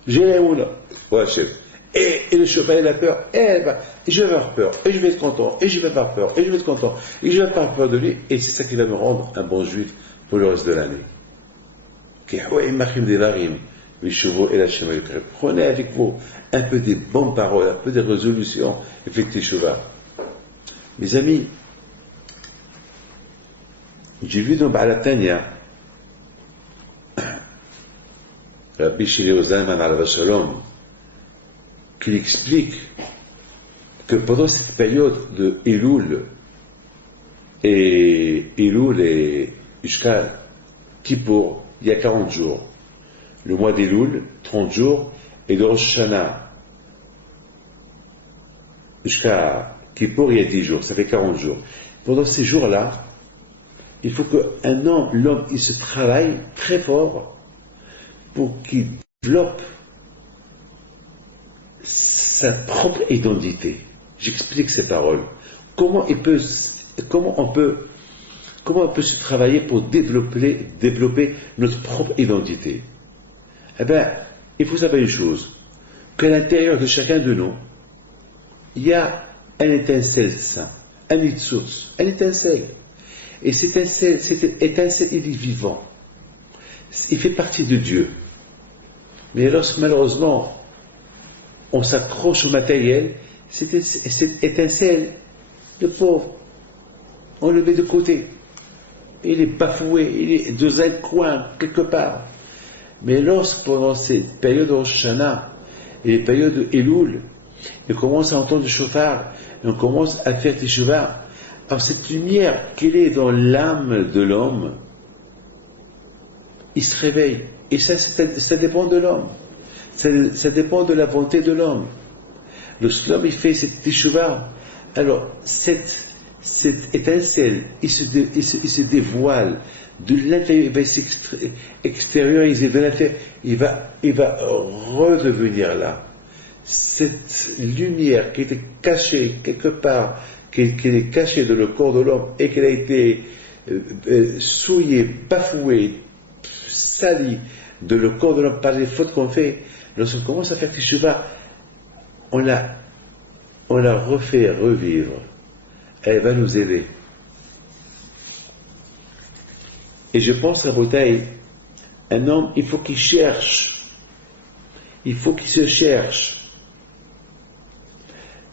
J'ai la émouna. Ouais, chef. Et le chauffard, il a peur, et je vais avoir peur, et je vais être content, et je vais avoir peur, et je vais être content, et je vais avoir peur de lui, et c'est ça qui va me rendre un bon juif pour le reste de l'année. Prenez avec vous un peu des bonnes paroles, un peu des résolutions, et faites teshuva. Mes amis, j'ai vu dans Ba'alatania, Rabbi Shlomo Zalman alav shalom, qu'il explique que pendant cette période de Elul et Yushka Kippour, il y a 40 jours. Le mois d'Elul, 30 jours, et de Rosh Hashanah Yushka Kippour, il y a 10 jours, ça fait 40 jours. Pendant ces jours-là, il faut qu'un homme, l'homme, il se travaille très fort pour qu'il développe sa propre identité. J'explique ces paroles. Comment on peut se travailler pour développer notre propre identité? Eh bien, il faut savoir une chose, qu'à l'intérieur de chacun de nous, il y a un étincelle saint, un nitsus, un étincelle. Et cet étincelle, il est vivant. Il fait partie de Dieu. Mais lorsque malheureusement, on s'accroche au matériel, cette étincelle, le pauvre, on le met de côté. Il est bafoué, il est dans un coin, quelque part. Mais lorsque, pendant ces périodes de Rosh Hashanah et les périodes de Elul, on commence à entendre le chauffard, et on commence à faire teshuvah, alors cette lumière qu'elle est dans l'âme de l'homme, il se réveille. Et ça dépend de l'homme. Ça dépend de la volonté de l'homme. Lorsque l'homme il fait cette teshuvah, alors cette étincelle, il se dévoile de l'intérieur, il va s'extérioriser de l'intérieur, il va redevenir là. Cette lumière qui était cachée quelque part, qui est cachée dans le corps de l'homme et qui a été souillée, bafouée, salie de le corps de l'homme par les fautes qu'on fait, lorsqu'on commence à faire teshuvah, on la refait revivre. Elle va nous aider. Et je pense à Botaï, un homme, il faut qu'il cherche. Il faut qu'il se cherche.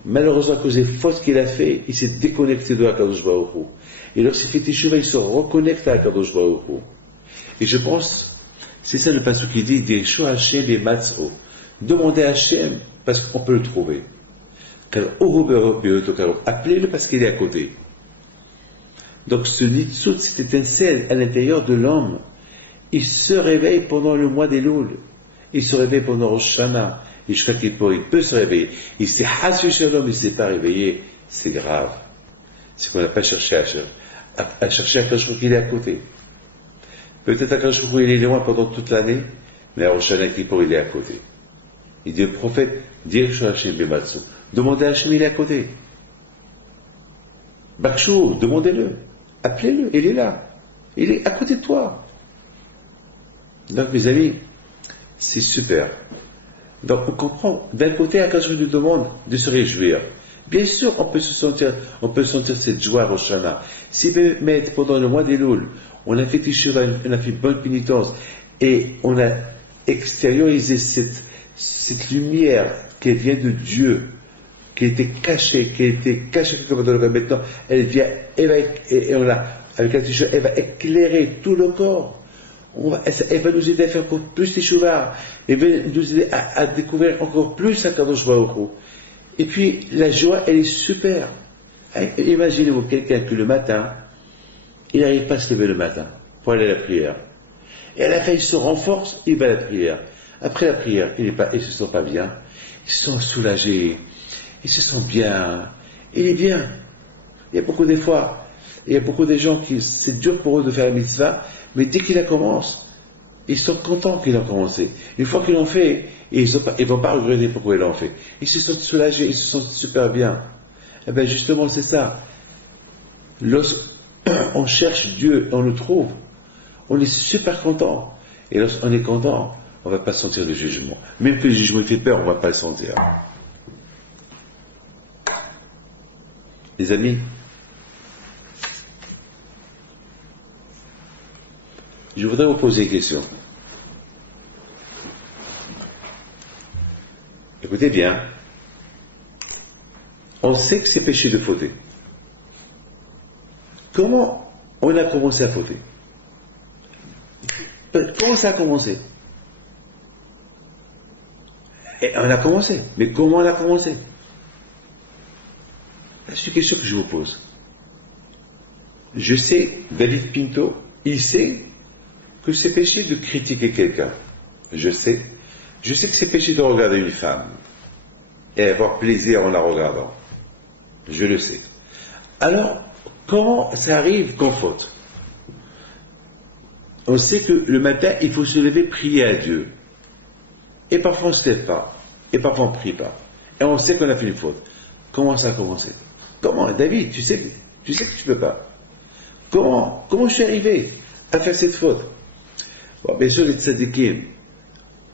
Malheureusement, à cause des fautes qu'il a fait, il s'est déconnecté de Akadosh Baruch Hu. Et lorsqu'il fait teshuvah, il se reconnecte à Akadosh Baruch Hu. Et je pense, c'est ça le passage qui dit, Dirshu Hashem et Matzro. Demandez à Hashem, parce qu'on peut le trouver. Appelez-le parce qu'il est à côté. Donc ce nitsus, cette étincelle à l'intérieur de l'homme, il se réveille pendant le mois d'Elul, il se réveille pendant Rosh Hashanah, il peut se réveiller. Il s'est hassu chez l'homme, il ne s'est pas réveillé, c'est grave. C'est qu'on n'a pas cherché à chercher à Kadosh Baruch Hu, il est à côté. Peut-être à Kadosh Baruch Hu, il est loin pendant toute l'année, mais à Rosh Hashanah, il est à côté. Il dit au prophète, Dirshu Hashem b'matzu. Demandez à Hashem, il est à côté. Bakshou, demandez-le. Appelez-le, il est là. Il est à côté de toi. Donc, mes amis, c'est super. Donc, on comprend. D'un côté, Akadosh nous demande de se réjouir. Bien sûr, on peut sentir cette joie à Rosh Hashanah. Si pendant le mois d'Elul, on a fait teshuvah, on a fait bonne pénitence, et on a extériorisé cette lumière qui vient de Dieu, qui était cachée quelque part dans le corps. Maintenant, elle vient, avec la teshuvah, elle va éclairer tout le corps. Elle va nous aider à faire encore plus teshuvah. Elle va nous aider à découvrir encore plus Akadosh Baruch Hu. Et puis, la joie, elle est super. Imaginez-vous quelqu'un que le matin, il n'arrive pas à se lever le matin pour aller à la prière. Et à la fin, il se renforce, il va à la prière. Après la prière, il se sent pas bien. Il se sent soulagé. Il se sent bien. Il est bien. Il y a beaucoup de gens qui, c'est dur pour eux de faire la mitzvah, mais dès qu'ils la commencent, ils sont contents qu'ils l'ont commencé. Une fois qu'ils l'ont fait, ils ne vont pas regretter pourquoi ils l'ont fait. Ils se sentent soulagés, ils se sentent super bien. Eh bien, justement, c'est ça. Lorsqu'on cherche Dieu, on le trouve, on est super content. Et lorsqu'on est content, on ne va pas sentir de jugement. Même que le jugement fait peur, on ne va pas le sentir. Les amis, je voudrais vous poser une question. Écoutez bien. On sait que c'est péché de fauter. Comment on a commencé à fauter? Comment ça a commencé? Et on a commencé. Mais comment on a commencé? C'est une question que je vous pose. Je sais, David Pinto, il sait que c'est péché de critiquer quelqu'un. Je sais que c'est péché de regarder une femme et avoir plaisir en la regardant. Je le sais. Alors, comment ça arrive qu'on faute? On sait que le matin, il faut se lever, prier à Dieu. Et parfois on ne se lève pas. Et parfois on ne prie pas. Et on sait qu'on a fait une faute. Comment ça a commencé? Comment, David, tu sais que tu ne peux pas. Comment je suis arrivé à faire cette faute? Bon, bien sûr, les tzadikim,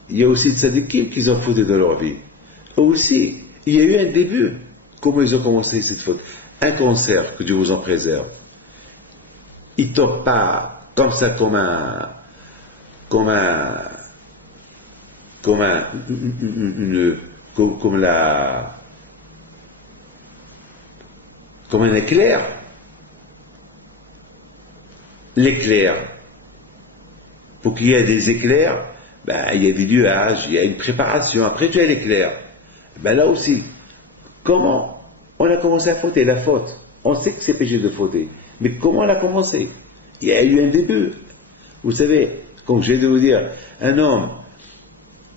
il y a aussi des tzadikim qui ont fauté dans leur vie. Eux aussi, il y a eu un début. Comment ils ont commencé cette faute? Un cancer, que Dieu vous en préserve. Il ne tombe pas comme ça, comme un éclair. L'éclair. Pour qu'il y ait des éclairs, il y a des nuages, il y a une préparation. Après, tu as l'éclair. Là aussi, comment on a commencé à fauter? La faute. On sait que c'est péché de fauter. Mais comment on a commencé? Il y a eu un début. Vous savez, comme je viens de vous dire, un homme,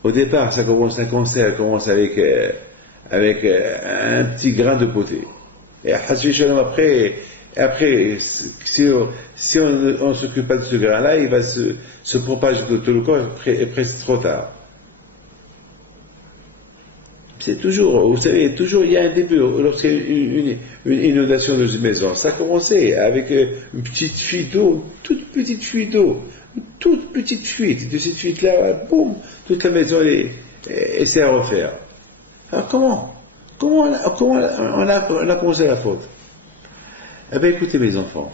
au départ, ça commence, un cancer commence avec un petit grain de beauté. Et après, si on ne s'occupe pas de ce grain-là, il va se propager de tout le corps et presque trop tard. C'est toujours, vous savez, toujours il y a un début. Lorsqu'il y a une inondation de une maison, ça a commencé avec une petite fuite d'eau, toute petite fuite d'eau, toute petite fuite. De cette fuite-là, boum, toute la maison essaie à refaire. Alors comment on a commencé la faute? Eh bien, écoutez mes enfants,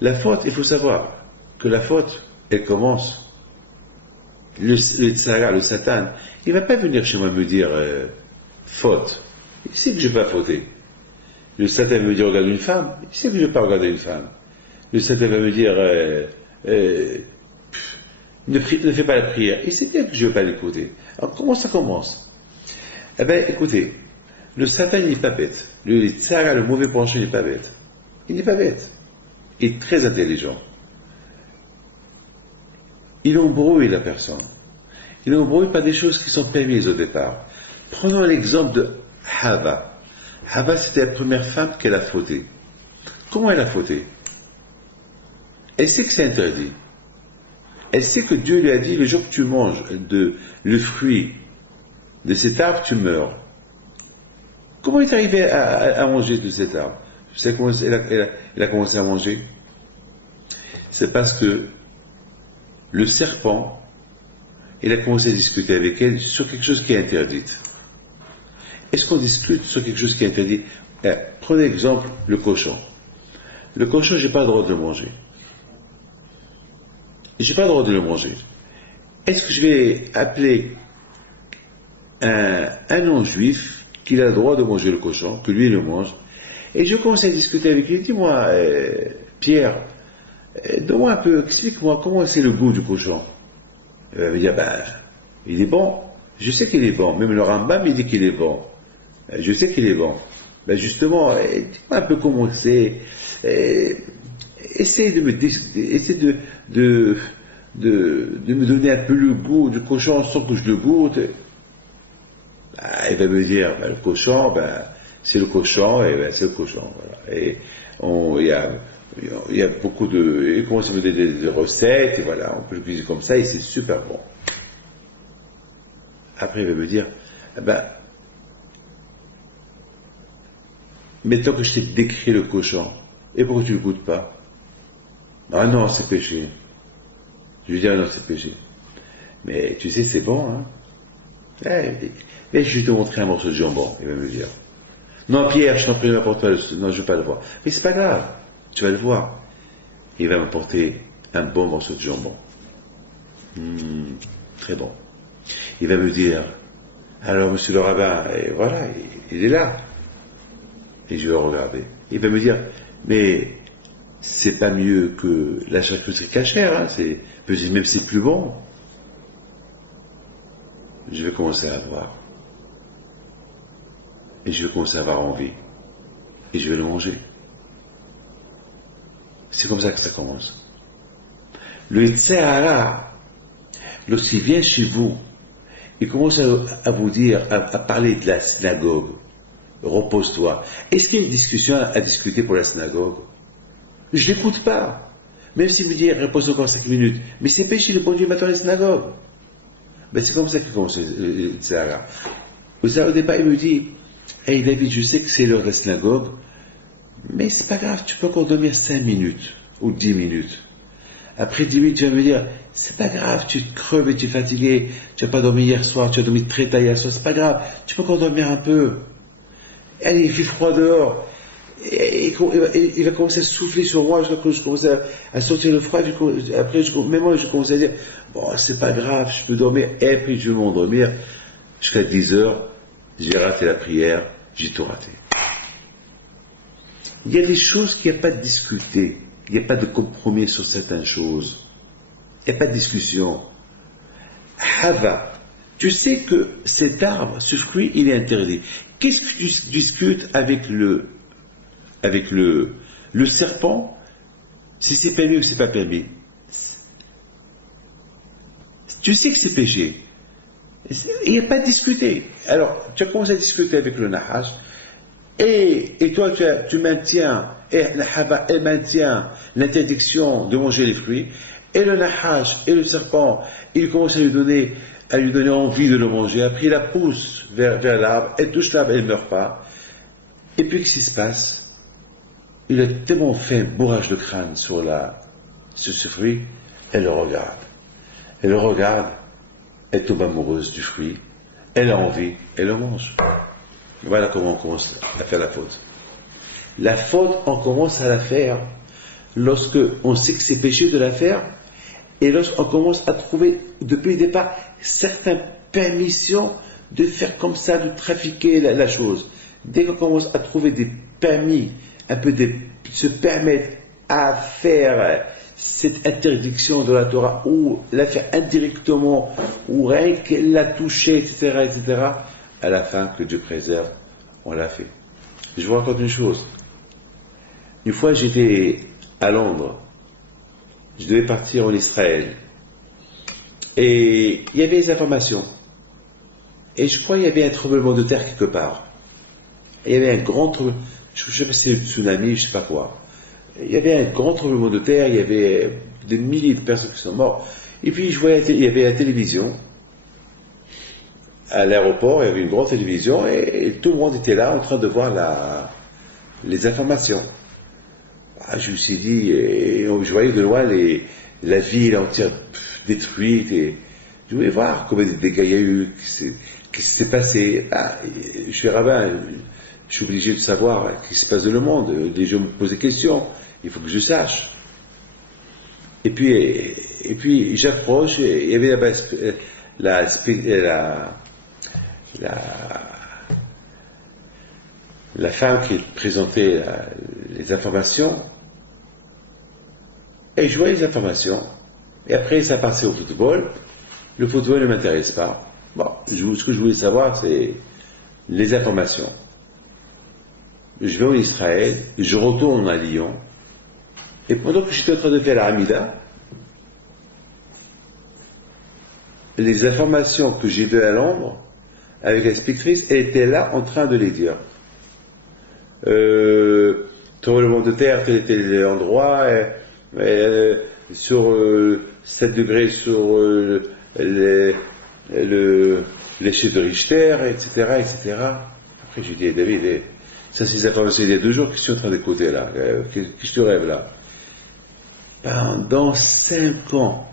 la faute, il faut savoir que la faute, elle commence. Le Satan, il ne va pas venir chez moi me dire faute. Il sait que je ne vais pas fauter. Le Satan va me dire regarde une femme. Il sait que je ne vais pas regarder une femme. Le Satan va me dire ne fais pas la prière. Il sait bien que je ne vais pas l'écouter. Alors comment ça commence? Eh bien, écoutez, le Satan il n'est pas bête. Le Tsara, le mauvais penchant, il n'est pas bête. Il n'est pas bête. Il est très intelligent. Il embrouille la personne. Il embrouille par des choses qui sont permises au départ. Prenons l'exemple de Hava. Hava, c'était la première femme qu'elle a fauté. Comment elle a fauté? Elle sait que c'est interdit. Elle sait que Dieu lui a dit, le jour que tu manges le fruit de cet arbre, tu meurs. Comment elle est arrivée à manger de cet arbre? Vous savez comment elle a commencé à manger? C'est parce que le serpent, il a commencé à discuter avec elle sur quelque chose qui est interdit. Est-ce qu'on discute sur quelque chose qui est interdit? Prenez exemple le cochon. Le cochon, j'ai pas le droit de le manger. J'ai pas le droit de le manger. Est-ce que je vais appeler un non-juif qu'il a le droit de manger le cochon, que lui il le mange, et je commence à discuter avec lui, dis-moi, Pierre, donne-moi un peu, explique-moi comment c'est le goût du cochon. Il va me dire, il est bon. Je sais qu'il est bon. Même le Rambam, il dit qu'il est bon. Je sais qu'il est bon. Justement, dis-moi un peu comment c'est. Essaye de me donner un peu le goût du cochon sans que je le goûte. Il va me dire, le cochon, c'est le cochon, et c'est le cochon. Voilà. Et il y a beaucoup de... Il commence à me donner des recettes, et voilà, on peut le cuisiner comme ça, et c'est super bon. Après, il va me dire, maintenant que je t'ai décrit le cochon, et pourquoi tu ne le goûtes pas? Ah non, c'est péché. Je lui dis, ah non, c'est péché. Mais tu sais, c'est bon, hein? Mais je vais te montrer un morceau de jambon, il va me dire. Non, Pierre, je t'en prie, apporte-toi non, je ne veux pas le voir. Mais c'est pas grave, tu vas le voir. Il va m'apporter un bon morceau de jambon. Très bon. Il va me dire, alors monsieur le rabbin, et voilà, il est là. Et je vais le regarder. Il va me dire, mais c'est pas mieux que la charcuterie cachère, hein, même c'est plus bon. Je vais commencer à voir. Et je vais commencer à avoir envie. Et je vais le manger. C'est comme ça que ça commence. Le Tsehara, lorsqu'il vient chez vous, il commence à vous dire, à parler de la synagogue. Repose-toi. Est-ce qu'il y a une discussion à discuter pour la synagogue? Je l'écoute pas. Même s'il me dit, repose encore 5 minutes. Mais c'est péché, le bon Dieu m'attend à la synagogue. Ben, c'est comme ça qu'il commence le tzara. Au départ, il me dit, hey David, je sais que c'est l'heure de la synagogue, mais c'est pas grave, tu peux encore dormir 5 minutes, ou 10 minutes. Après 10 minutes, tu vas me dire, c'est pas grave, tu te creves et tu es fatigué, tu n'as pas dormi hier soir, tu as dormi très tard hier soir, c'est pas grave, tu peux encore dormir un peu. Allez, il fait froid dehors. Et il va commencer à souffler sur moi, je commence à sortir le froid, après même moi je commence à dire, bon c'est pas grave, je peux dormir, et puis je vais m'endormir jusqu'à 10 heures, j'ai raté la prière, j'ai tout raté. Il y a des choses qu'il n'y a pas de discuter, il n'y a pas de compromis sur certaines choses, il n'y a pas de discussion. Hava, tu sais que cet arbre, ce fruit, il est interdit. Qu'est-ce que tu discutes avec le serpent, si c'est permis ou si c'est pas permis? Tu sais que c'est péché. Il n'y a pas de discuter. Alors, tu as commencé à discuter avec le Nahash, et toi, tu maintiens, elle maintient l'interdiction de manger les fruits, et le Nahash et le serpent, il commence à lui donner envie de le manger. Après, il la pousse vers l'arbre, elle touche l'arbre, elle ne meurt pas. Et puis, qu'est-ce qui se passe? Il a tellement fait un bourrage de crâne sur ce fruit, elle le regarde. Elle tombe amoureuse du fruit, elle a envie, elle le mange. Voilà comment on commence à faire la faute. La faute, on commence à la faire lorsque on sait que c'est péché de la faire, et lorsqu'on commence à trouver, depuis le départ, certaines permissions de faire comme ça, de trafiquer la chose. Dès qu'on commence à trouver des permis, se permettre à faire cette interdiction de la Torah, ou la faire indirectement, ou rien qu'elle l'a touché, etc., à la fin, que Dieu préserve, on l'a fait. Je vous raconte une chose. Une fois, j'étais à Londres. Je devais partir en Israël. Et il y avait des informations. Et je crois qu'il y avait un tremblement de terre quelque part. Il y avait un grand tremblement, je ne sais pas si c'est le tsunami, je ne sais pas quoi. Il y avait un grand tremblement de terre, il y avait des milliers de personnes qui sont mortes. Et puis je voyais, il y avait la télévision. À l'aéroport, il y avait une grande télévision et tout le monde était là en train de voir les informations. Je me suis dit, je voyais de loin la ville entière détruite, et je voulais voir combien de dégâts il y a eu, qu'est-ce qui s'est passé. Je suis rabbin, je suis obligé de savoir ce qui se passe dans le monde. Les gens me posent des questions, il faut que je sache. Et puis j'approche, et il y avait la femme qui présentait les informations, et je voyais les informations, et après ça passait au football. Le football ne m'intéresse pas. Bon, ce que je voulais savoir, c'est les informations. Je vais en Israël, je retourne à Lyon, et pendant que j'étais en train de faire la Hamida, les informations que j'ai vues à Londres, avec la spectrice, elle était là en train de les dire. Tremblement de terre, tel était l'endroit, sur 7 degrés sur l'échelle de Richter, etc. Après j'ai dit, David, ça c'est les informations il y a 2 jours que je suis en train d'écouter là, que je te rêve là. Pendant 5 ans,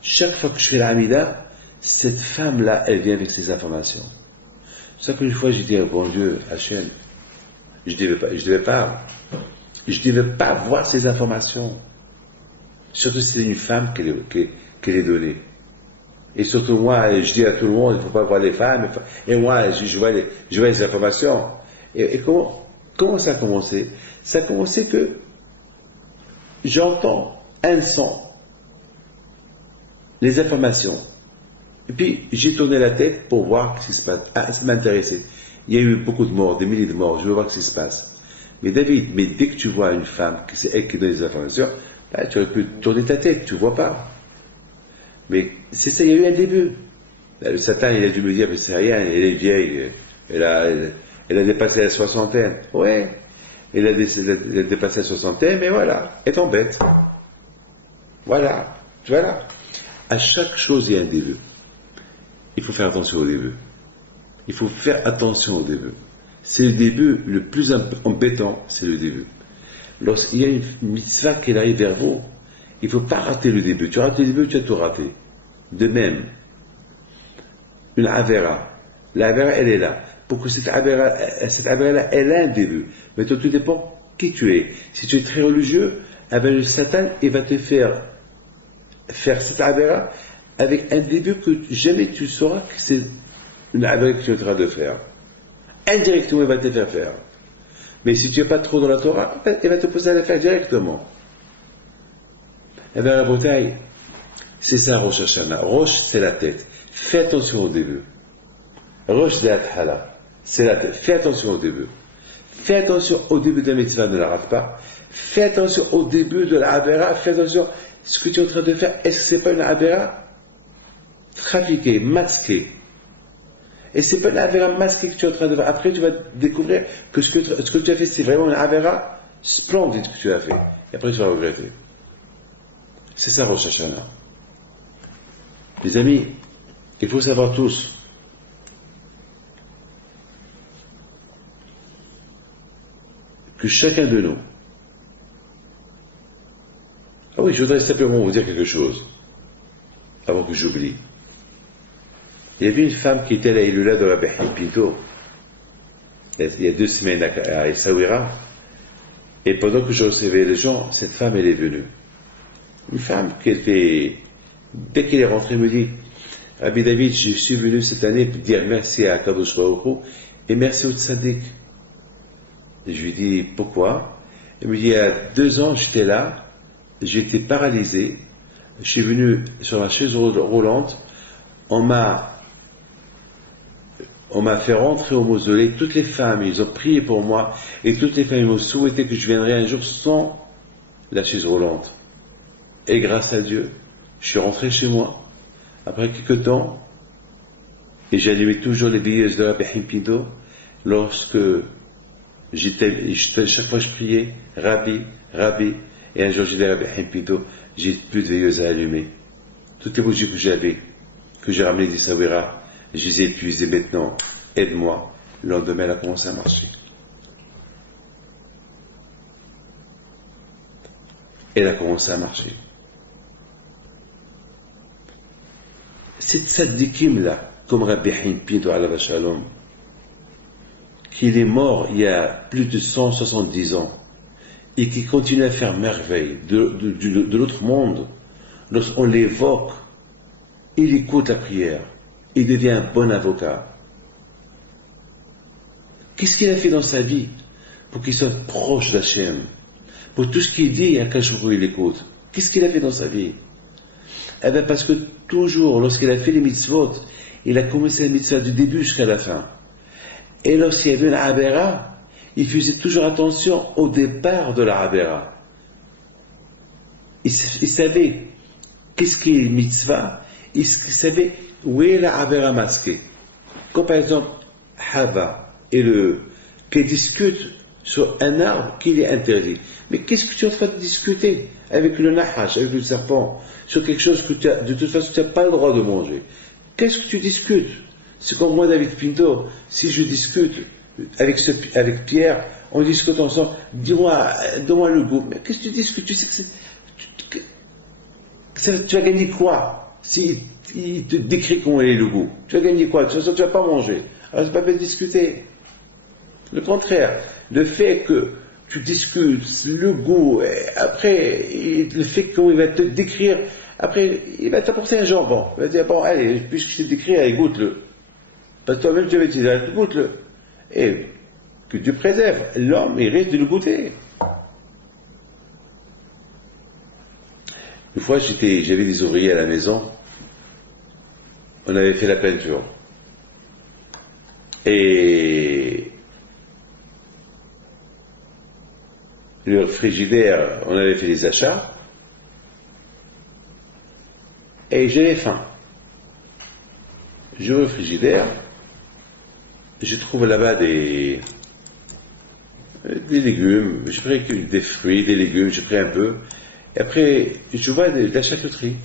chaque fois que je fais la Hamida, cette femme-là, elle vient avec ces informations. C'est ça qu'une fois j'ai dit, bon Dieu, Hachem, je devais pas voir ces informations. Surtout si c'est une femme qui les donnée. Et surtout moi, je dis à tout le monde, il ne faut pas voir les femmes, et moi, je vois les informations. Et comment ça a commencé? Ça a commencé que j'entends un son, les informations. Et puis, j'ai tourné la tête pour voir ce qui se passe. Ça m'intéressait. Il y a eu beaucoup de morts, des milliers de morts, je veux voir ce qui se passe. Mais David, dès que tu vois une femme, que c'est elle qui donne les informations, tu aurais pu tourner ta tête, tu ne vois pas. Mais c'est ça, il y a eu un début. Le Satan, il a dû me dire, mais c'est rien, elle est vieille, elle a dépassé la soixantaine. Ouais, elle a dépassé la soixantaine, mais voilà, elle t'embête. Voilà. Voilà. À chaque chose, il y a un début. Il faut faire attention au début. Il faut faire attention au début. C'est le début le plus embêtant, c'est le début. Lorsqu'il y a une mitzvah qui arrive vers vous, il ne faut pas rater le début. Tu rates le début, tu as tout raté. De même, une avera. L'avera, elle est là. Pour que cette avera-là, elle a un début. Mais toi, tout dépend qui tu es. Si tu es très religieux, le Satan, il va te faire cette avera avec un début que jamais tu sauras que c'est une avera que tu es en train de faire. Indirectement, il va te faire. Mais si tu n'es pas trop dans la Torah, il va te pousser à la faire directement. Eh bien, la bouteille, c'est ça Rosh Hashanah. Rosh, c'est la tête. Fais attention au début. Rosh, c'est la tête. Fais attention au début. Fais attention au début de la mitzvah, ne la rate pas. Fais attention au début de la Avera. Fais attention à ce que tu es en train de faire. Est-ce que ce n'est pas une Avera trafiquée, masquée? Et c'est pas une Avera masquée que tu es en train de faire. Après, tu vas découvrir que ce que tu as fait, c'est vraiment une Avera splendide que tu as fait. Et après, tu vas regretter. C'est ça, Rosh Hashanah. Les amis, il faut savoir tous que chacun de nous. Ah oui, je voudrais simplement vous dire quelque chose, avant que j'oublie. Il y avait une femme qui était à la Ilula de la Pinto, il y a 2 semaines à Essaouira, et pendant que je recevais les gens, cette femme, elle est venue. Une femme qui était, dès qu'elle est rentrée, me dit, Rabbi David, je suis venu cette année pour dire merci à Kadosh Baruch Hu et merci au Tzaddik. Et je lui dis, pourquoi? Elle me dit, il y a 2 ans, j'étais là, j'étais paralysé, je suis venu sur ma chaise roulante, on m'a fait rentrer au mausolée, toutes les femmes, ils ont prié pour moi, et toutes les femmes m'ont souhaité que je viendrais un jour sans la chaise roulante. Et grâce à Dieu, je suis rentré chez moi, après quelques temps, et j'allumais toujours les veilleuses de Rabbi Pinto, lorsque chaque fois je priais, Rabbi, et un jour j'ai dit à Rabbi Pinto, j'ai plus de veilleuses à allumer. Toutes les bougies que j'avais, que j'ai ramenées d'Essaouira, je les ai épuisées maintenant, aide-moi. Le lendemain, elle a commencé à marcher. Elle a commencé à marcher. Cette tzaddikim-là, comme Rabbi Pinto alav shalom, qu'il est mort il y a plus de 170 ans, et qui continue à faire merveille de l'autre monde, lorsqu'on l'évoque, il écoute la prière, il devient un bon avocat. Qu'est-ce qu'il a fait dans sa vie pour qu'il soit proche d'Hachem? Pour tout ce qu'il dit, à quel jour il écoute. Qu'est-ce qu'il a fait dans sa vie? Eh bien, parce que toujours, lorsqu'il a fait les mitzvot, il a commencé la mitzvah du début jusqu'à la fin. Et lorsqu'il y avait la Habera, il faisait toujours attention au départ de la Habera. Il savait qu'est-ce qui est mitzvah, il savait où est la Habera masquée. Comme par exemple, Hava et qui discutent sur un arbre qu'il est interdit. Mais qu'est-ce que tu es en train de discuter avec le Nahash, avec le serpent, sur quelque chose que de toute façon tu n'as pas le droit de manger? Qu'est-ce que tu discutes? C'est comme moi, David Pinto, si je discute avec Pierre, on discute ensemble, dis-moi le goût. Mais qu'est-ce que tu discutes? Tu sais que tu vas gagner quoi si il te décrit comment est le goût? Tu vas gagner quoi? De toute façon, tu ne vas pas manger. Alors, c'est pas fait de discuter. Le contraire, le fait que tu discutes le goût, après, le fait qu'il va te décrire, après, il va t'apporter un jambon. Il va dire, bon, allez, puisque je t'ai décrit, allez, goûte-le. Parce que toi-même, tu vas dire, allez, goûte-le. Et que Dieu préserve. L'homme, il risque de le goûter. Une fois, j'avais des ouvriers à la maison. On avait fait la peinture. Et le frigidaire, on avait fait les achats. Et j'avais faim. Je vais au frigidaire. Je trouve là-bas des légumes. J'ai pris des fruits, des légumes, j'ai pris un peu. Et après, je vois de la charcuterie.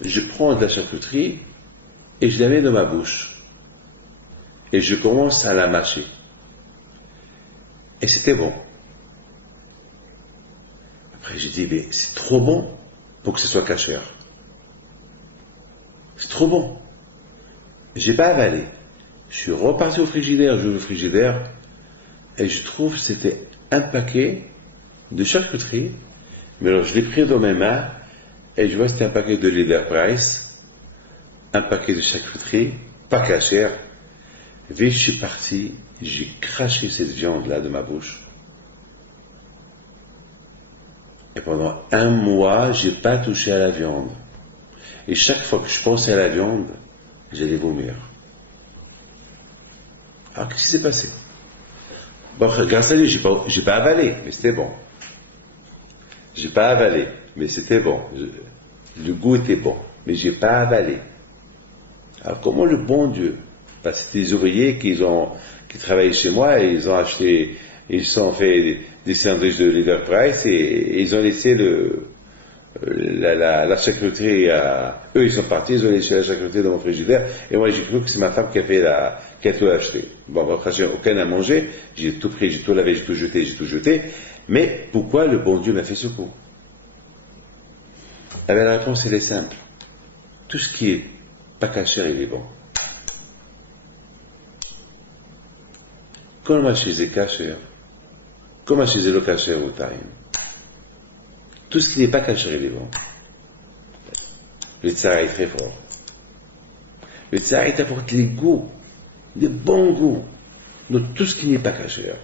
Je prends de la charcuterie et je la mets dans ma bouche. Et je commence à la mâcher. Et c'était bon. Après, j'ai dit, mais c'est trop bon pour que ce soit cachère. C'est trop bon. J'ai pas avalé. Je suis reparti au frigidaire, j'ouvre le frigidaire, et je trouve que c'était un paquet de charcuterie, mais alors je l'ai pris dans mes mains, et je vois que c'était un paquet de Leader Price, un paquet de charcuterie, pas cachère. Et je suis parti, j'ai craché cette viande-là de ma bouche. Et pendant un mois, j'ai pas touché à la viande. Et chaque fois que je pensais à la viande, j'allais vomir. Alors, qu'est-ce qui s'est passé? Bon, grâce à lui, j'ai pas avalé, mais c'était bon. J'ai pas avalé, mais c'était bon. Le goût était bon, mais j'ai pas avalé. Alors, comment le bon Dieu? Parce que c'était des ouvriers qui travaillaient chez moi et ils ont acheté, ils se sont fait des sandwichs de Leader Price et ils ont laissé la charcuterie eux ils sont partis, ils ont laissé la charcuterie dans mon frigidaire et moi j'ai cru que c'est ma femme qui a tout acheté. Bon, après j'ai aucun à manger, j'ai tout pris, j'ai tout lavé, j'ai tout jeté, mais pourquoi le bon Dieu m'a fait ce coup? Eh bien, la réponse elle est simple. Tout ce qui est pas caché, il est bon. Quand je faisais caché, comment je faisais le caché au time? Tout ce qui n'est pas caché, il est bon. Le tsar est très fort. Le tsar, il t'apporte les goûts, les bons goûts, de tout ce qui n'est pas caché.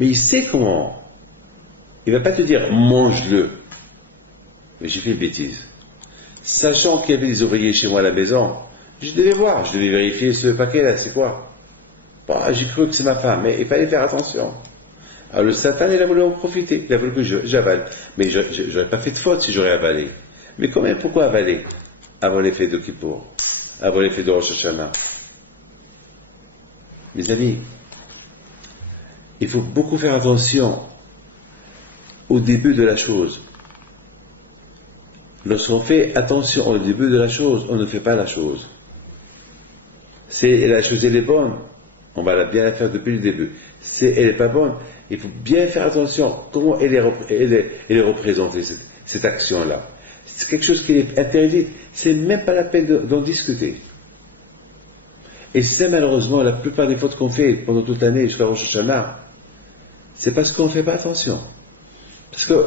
Mais il sait comment. Il ne va pas te dire, mange-le. Mais j'ai fait une bêtise. Sachant qu'il y avait des ouvriers chez moi à la maison, je devais voir, je devais vérifier ce paquet-là, c'est quoi? Bon, j'ai cru que c'est ma femme, mais il fallait faire attention. Alors le Satan, il a voulu en profiter, il a voulu que j'avale. Mais je n'aurais pas fait de faute si j'aurais avalé. Mais quand même, pourquoi avaler? Avant l'effet de Kippour, avant l'effet de Rosh Hashanah. Mes amis, il faut beaucoup faire attention au début de la chose. Lorsqu'on fait attention au début de la chose, on ne fait pas la chose. Si la chose elle est bonne, on va bien la faire depuis le début. Si elle n'est pas bonne, il faut bien faire attention comment elle est représentée, cette action-là. C'est quelque chose qui est interdit, c'est même pas la peine d'en discuter. Et c'est malheureusement la plupart des fautes qu'on fait pendant toute l'année jusqu'à Rosh Hashanah, c'est parce qu'on ne fait pas attention. Parce que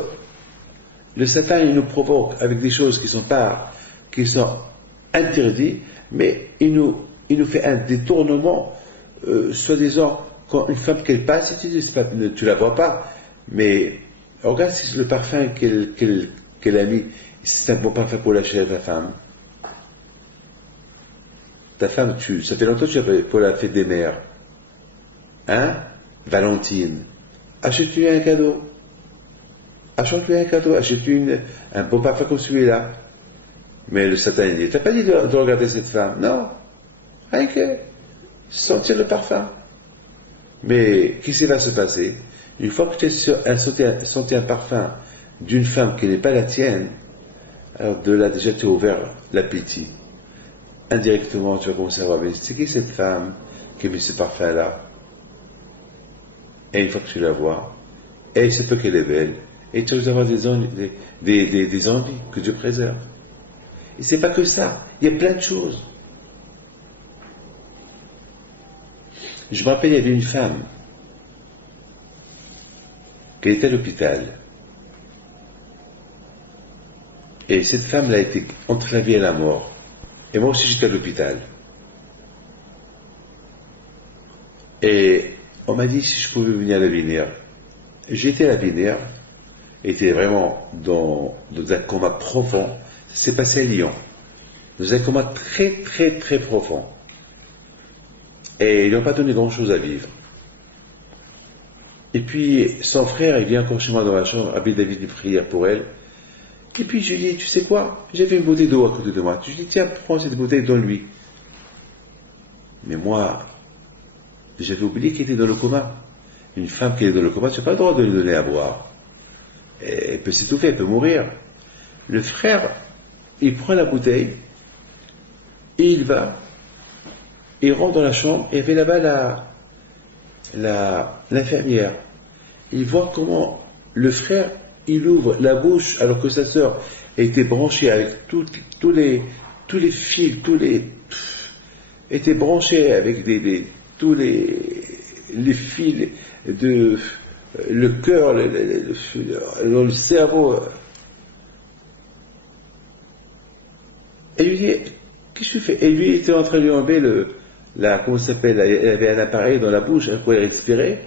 le Satan, il nous provoque avec des choses qui sont interdites, mais il nous fait un détournement, soi-disant, quand une femme qu'elle passe, tu la vois pas, mais regarde si le parfum qu'elle a mis, c'est un bon parfum pour lâcher à ta femme. Ta femme, ça fait longtemps que tu as pour la fête des mères. Hein? Valentine. Achète-lui un cadeau. Achète-lui un bon parfum comme celui-là. Mais le Satan, il t'a pas dit de regarder cette femme. Non. Rien que sentir le parfum. Mais qu'est-ce qui va se passer? Une fois que tu as senti un parfum d'une femme qui n'est pas la tienne, alors de là déjà tu as ouvert l'appétit. Indirectement tu vas commencer à voir, mais c'est qui cette femme qui a mis ce parfum-là? Et une fois que tu la vois, et il se peut qu'elle est belle, et tu vas avoir des envies que Dieu préserve. Et c'est pas que ça, il y a plein de choses. Je me rappelle, il y avait une femme qui était à l'hôpital. Et cette femme-là a été entre la vie et la mort. Et moi aussi j'étais à l'hôpital. Et on m'a dit si je pouvais venir à la Binière. J'ai été à la Binière, était vraiment dans un coma profond. C'est passé à Lyon. Dans un coma très très très profond. Et ils n'ont pas donné grand-chose à vivre. Et puis, son frère, il vient encore chez moi dans ma chambre, Abid David une prière pour elle. Et puis, je lui dis, tu sais quoi? J'avais une bouteille d'eau à côté de moi. Je lui dis, tiens, prends cette bouteille, donne-lui. Mais moi, j'avais oublié qu'elle était dans le coma. Une femme qui est dans le coma, tu n'as pas le droit de lui donner à boire. elle peut s'étouffer, elle peut mourir. Le frère, il prend la bouteille, et il va, il rentre dans la chambre, et il fait là-bas l'infirmière. Il voit comment le frère, il ouvre la bouche, alors que sa sœur était branchée avec tous les fils, était branchée avec tous les fils de le cœur, le cerveau. Et lui dit, qu'est-ce que tu fais? Et lui, il était en train de lui enlever comment ça s'appelle, il avait un appareil dans la bouche, pour il respirait,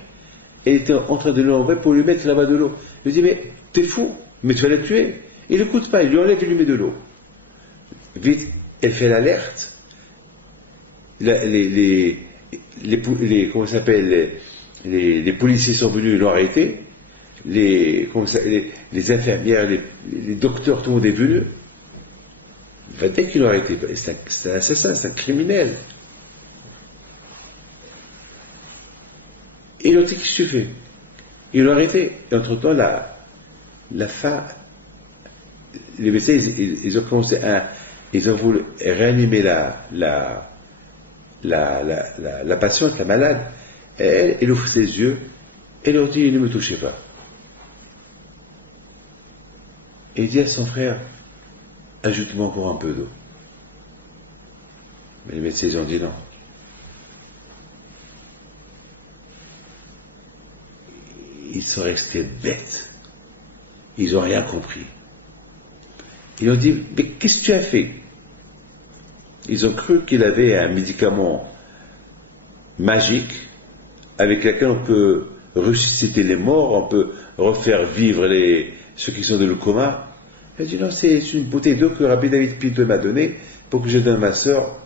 et il était en train de lui enlever pour lui mettre là-bas de l'eau. Il lui dit, mais t'es fou, mais tu vas le tuer. Il n'écoute pas, il lui enlève et lui met de l'eau. Vite, elle fait l'alerte. Comment ça s'appelle, les policiers sont venus, ils l'ont arrêté. Les infirmières, les docteurs, tout le monde est venu. Dès qu'ils l'ont arrêté, c'est un assassin, c'est un criminel. Et ils ont dit, qu'est-ce que tu fais? Ils l'ont arrêté. Et entre-temps, la femme, les médecins, ils ont commencé ils ont voulu réanimer la patiente, la malade. Elle ouvre ses yeux, et leur dit, ne me touchez pas. Et il dit à son frère, ajoute-moi encore un peu d'eau. Mais les médecins, ils ont dit non. Ils sont restés bêtes. Ils n'ont rien compris. Ils ont dit, mais qu'est-ce que tu as fait? Ils ont cru qu'il avait un médicament magique avec lequel on peut ressusciter les morts, on peut refaire vivre ceux qui sont dans le coma. Il a dit non, c'est une bouteille d'eau que Rabbi David Pinto m'a donnée pour que je donne à ma sœur.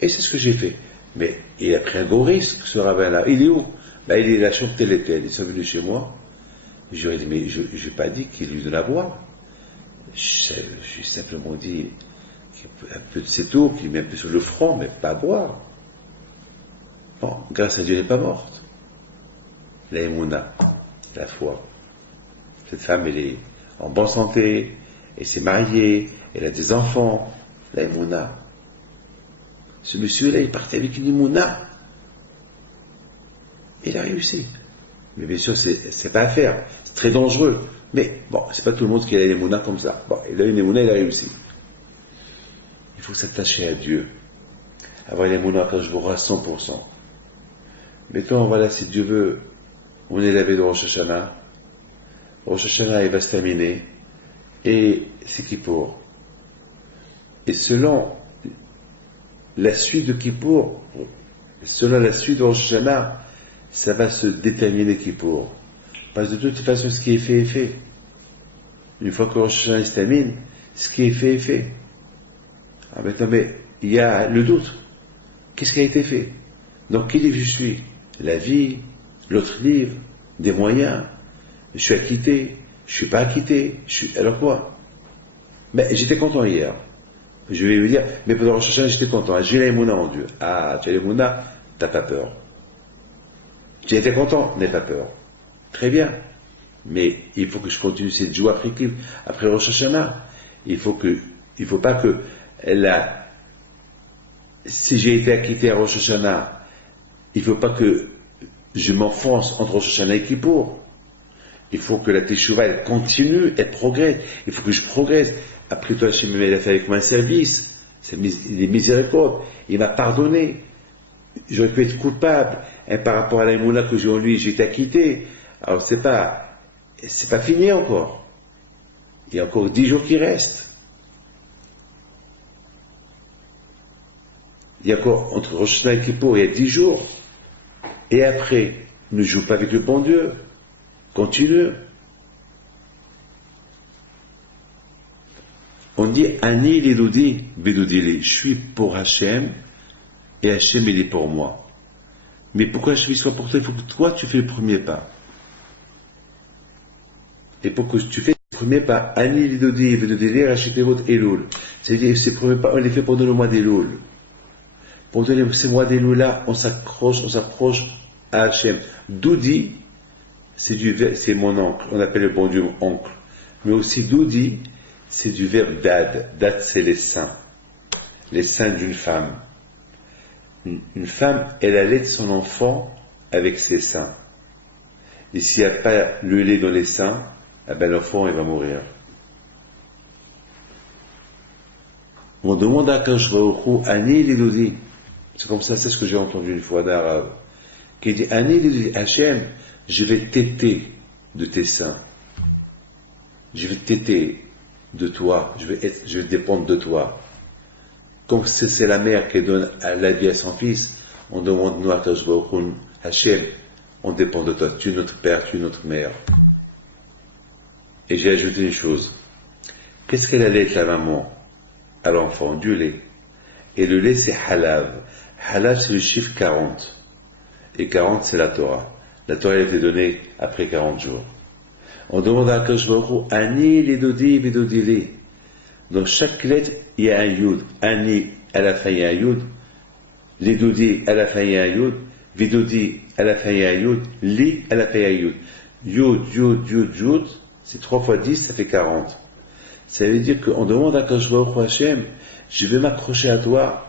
Et c'est ce que j'ai fait. Mais il a pris un gros risque, ce rabbin-là. Il est où? Il est à la chambre telle et telle. Ils sont venus chez moi. Je lui ai dit, mais je n'ai pas dit qu'il lui donne à boire. Je lui ai simplement dit un peu de cette eau qu'il met un peu sur le front, mais pas à boire. Bon, grâce à Dieu, elle n'est pas morte. La Emouna, la foi. Cette femme, elle est en bonne santé, elle s'est mariée, elle a des enfants. La Emouna. Ce monsieur-là, il partait avec une Emouna. Il a réussi. Mais bien sûr, c'est pas à faire. C'est très dangereux. Mais bon, c'est pas tout le monde qui a une Emouna comme ça. Bon, il a une Emouna, il a réussi. Il faut s'attacher à Dieu. Avoir une Emouna quand je vous à 100%. Mettons, voilà, si Dieu veut, on est la veille de Rosh Hashanah. Rosh Hashanah, il va se terminer. Et c'est Kippour. Et selon la suite de Kippour, selon la suite de Rosh Hashanah, ça va se déterminer Kippour. Parce que de toute façon, ce qui est fait est fait. Une fois que Rosh Hashanah se termine, ce qui est fait est fait. Ah, maintenant, mais il y a le doute. Qu'est-ce qui a été fait? Donc, quel livre je suis? La vie, l'autre livre, des moyens. Je suis acquitté, je suis pas acquitté. Alors quoi? Mais j'étais content hier. Je vais lui dire, mais pendant Rosh Hashanah, j'étais content. J'ai la Emouna en Dieu. Ah, tu as la Emouna, t'as pas peur. Tu étais content, n'aie pas peur. Très bien. Mais il faut que je continue cette joie après Rosh Hashanah. Il faut pas que si j'ai été acquitté à Rosh Hashanah, il faut pas que je m'enfonce entre Rosh Hashanah et Kippour. Il faut que la Teshuvah, elle continue, elle progresse. Il faut que je progresse. Après toi, Hachem m'a fait avec moi un service. Il est miséricorde. Il m'a pardonné. J'aurais pu être coupable. Et par rapport à la Emouna que j'ai en lui, j'ai été acquitté. Alors c'est pas fini encore. Il y a encore 10 jours qui restent. Il y a encore, entre Rosh Hashanah et Kippour, il y a 10 jours. Et après, ne joue pas avec le bon Dieu. Continue. On dit Ani l'Elodi Bedodili. Je suis pour Hachem et Hachem il est pour moi. Mais pourquoi Hachem soit pour toi? Il faut que toi tu fais le premier pas. Et pour que tu fais le premier pas, Ani l'Elodi Bedodili Rachetevot Elul. C'est-à-dire ces premiers pas, on les fait pendant le mois d'Elul. Pendant ces mois d'Elul là, on s'approche à Hachem. D'où dit c'est mon oncle, on appelle le bon Dieu oncle. Mais aussi Dodi, c'est du verbe dad. Dad, c'est les seins d'une femme. Une femme, elle allait son enfant avec ses seins. Et s'il n'y a pas le lait dans les seins, eh ben l'enfant, il va mourir. On demande à Akadosh Baruch Hu, Ani li Dodi. C'est comme ça, c'est ce que j'ai entendu une fois d'un arabe. Qui dit, Ani li Dodi, Hachem, je vais téter de tes seins. Je vais téter de toi. Je vais dépendre de toi. Comme c'est la mère qui donne la vie à son fils, on demande nous à Akadosh Baruch Hu, Hachem, on dépend de toi. Tu es notre père, tu es notre mère. Et j'ai ajouté une chose. Qu'est-ce qu'elle allait être la maman à l'enfant? Du lait. Et le lait, c'est halav. Halav, c'est le chiffre 40. Et 40, c'est la Torah. La Torah a été donnée après 40 jours. On demande à Akadosh Baruch Hu, Ani li Dodi vidodi li. Dans chaque lettre, il y a un yud. Ani, à la fin, il y a un yud. Li Dodi, à la fin, il y a un yud. Vidodi, à la fin, il y a un yud. Li, à la fin, il y a un yud. Yud, yud, yud, yud. C'est 3 fois 10, ça fait 40. Ça veut dire qu'on demande à Akadosh Baruch Hu, Hashem, je vais m'accrocher à toi.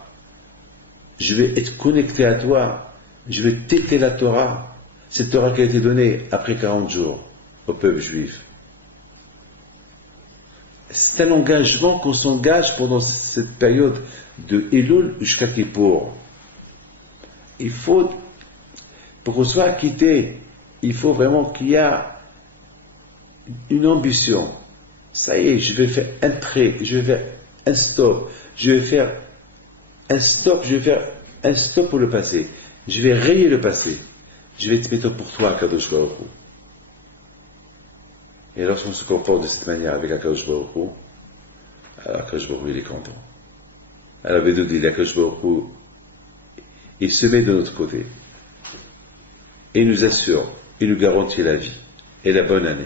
Je vais être connecté à toi. Je vais téter la Torah. Cette Torah qui a été donnée après 40 jours au peuple juif. C'est un engagement qu'on s'engage pendant cette période de Elul jusqu'à Kippour. Il faut, pour qu'on soit acquitté, il faut vraiment qu'il y ait une ambition. Ça y est, je vais faire un trait, je vais faire un stop, je vais faire un stop pour le passé. Je vais rayer le passé. Je vais te mettre pour toi, Akadosh Baruch Hu. Et lorsqu'on se comporte de cette manière avec Akadosh Baruch Hu, alors Akadosh Baruch Hu, il est content. Alors Vedodi, Akadosh Baruch Hu, il se met de notre côté. Et il nous assure, il nous garantit la vie et la bonne année.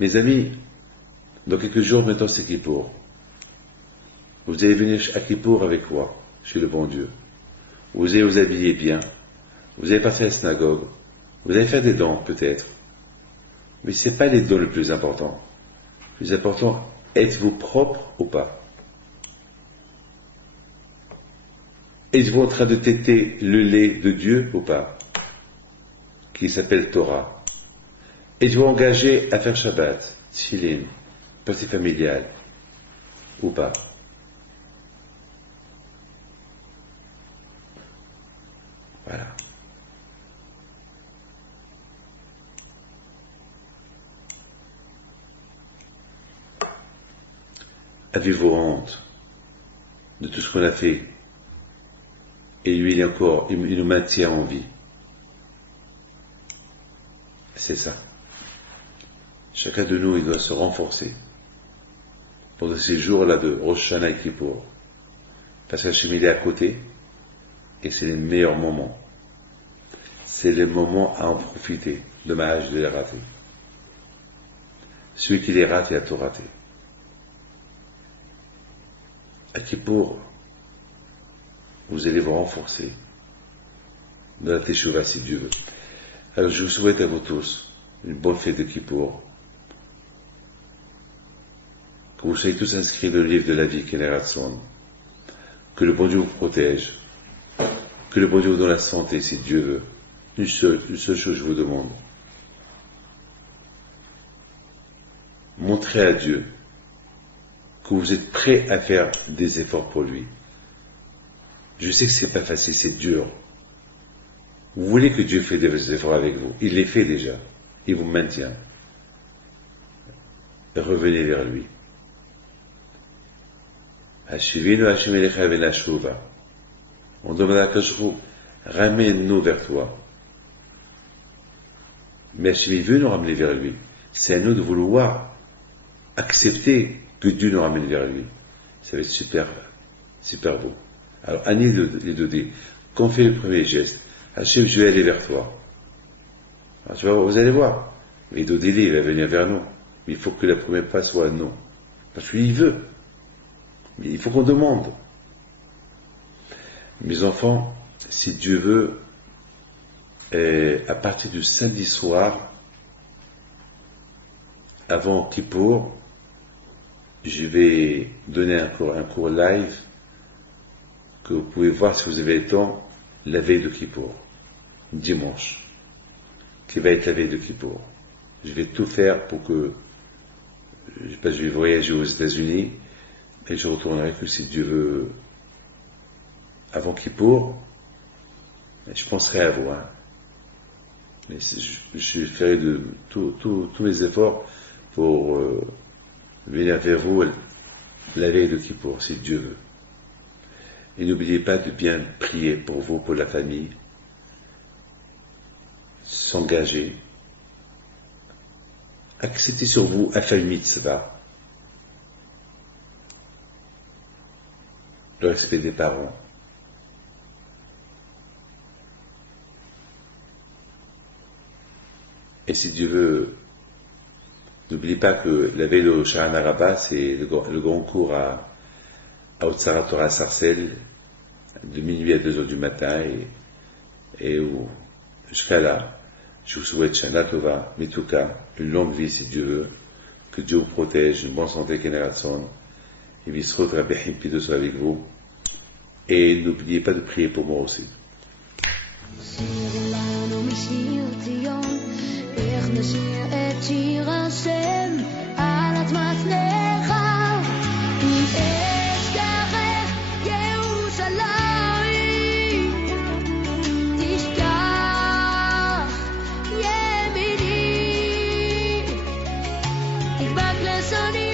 Mes amis, dans quelques jours maintenant c'est Kippour. Vous allez venir à Kippour avec quoi? Chez le bon Dieu. Vous allez vous habiller bien. Vous allez passer à la synagogue. Vous allez faire des dons peut-être. Mais ce n'est pas les dons le plus important. Le plus important, êtes-vous propre ou pas? Êtes-vous en train de téter le lait de Dieu ou pas? Qui s'appelle Torah. Êtes-vous engagé à faire Shabbat, Tfilin, pensée familiale ou pas? Voilà. Avez-vous honte de tout ce qu'on a fait? Et lui, il nous maintient en vie. C'est ça. Chacun de nous, il doit se renforcer pendant ces jours-là de Rosh Hashanah et Kippour. Parce qu'Hachem, il est à côté, et c'est les meilleurs moments. C'est les moments à en profiter. Dommage de les rater. Celui qui les rate, il a tout raté. À Kippour, vous allez vous renforcer dans la Teshuvah si Dieu veut. Alors je vous souhaite à vous tous une bonne fête de Kippour. Que vous soyez tous inscrits dans le livre de la vie, Keneratson. Que le bon Dieu vous protège. Que le bon Dieu vous donne la santé si Dieu veut. Une seule chose je vous demande. Montrez à Dieu que vous êtes prêts à faire des efforts pour lui. Je sais que c'est pas facile, c'est dur. Vous voulez que Dieu fasse des efforts avec vous. Il les fait déjà. Il vous maintient. Revenez vers lui. On demande à Kashvou, ramène-nous vers toi. Mais Hachem veut nous ramener vers lui. C'est à nous de vouloir accepter que Dieu nous ramène vers lui. Ça va être super, super beau. Alors, Annie les deux dit, qu'on fait le premier geste, Hachem, je vais aller vers toi. Alors, tu vas voir, vous allez voir. Mais Dodili, il va venir vers nous. Mais il faut que la première pas soit non. Parce qu'il veut. Mais il faut qu'on demande. Mes enfants, si Dieu veut, à partir du samedi soir, avant Kippour, je vais donner un cours live que vous pouvez voir si vous avez le temps, la veille de Kippour, dimanche, qui va être la veille de Kippour. Je vais tout faire pour que, je vais voyager aux États-Unis et je retournerai que si Dieu veut avant Kippour. Je penserai à vous, hein. Mais je ferai tous les efforts pour venir vers vous la veille de Kippour, si Dieu veut. Et n'oubliez pas de bien prier pour vous, pour la famille, s'engager, accepter sur vous un famille mitzvah, le respect des parents. Et si Dieu veut, n'oubliez pas que la veille de Sha'an Araba, c'est le grand cours à Otsara Torah Sarcelles, de minuit à 2 heures du matin, et jusqu'à là, je vous souhaite Shana Tova, Mituka, une longue vie si Dieu veut, que Dieu vous protège, une bonne santé, Keneratson, et Visrot Rabbi Himpido soit avec vous, et n'oubliez pas de prier pour moi aussi. איך נשיר את שיר השם על אדמת נחל אם אשכחך ירושלים תשכח ימיני תדבק לשוני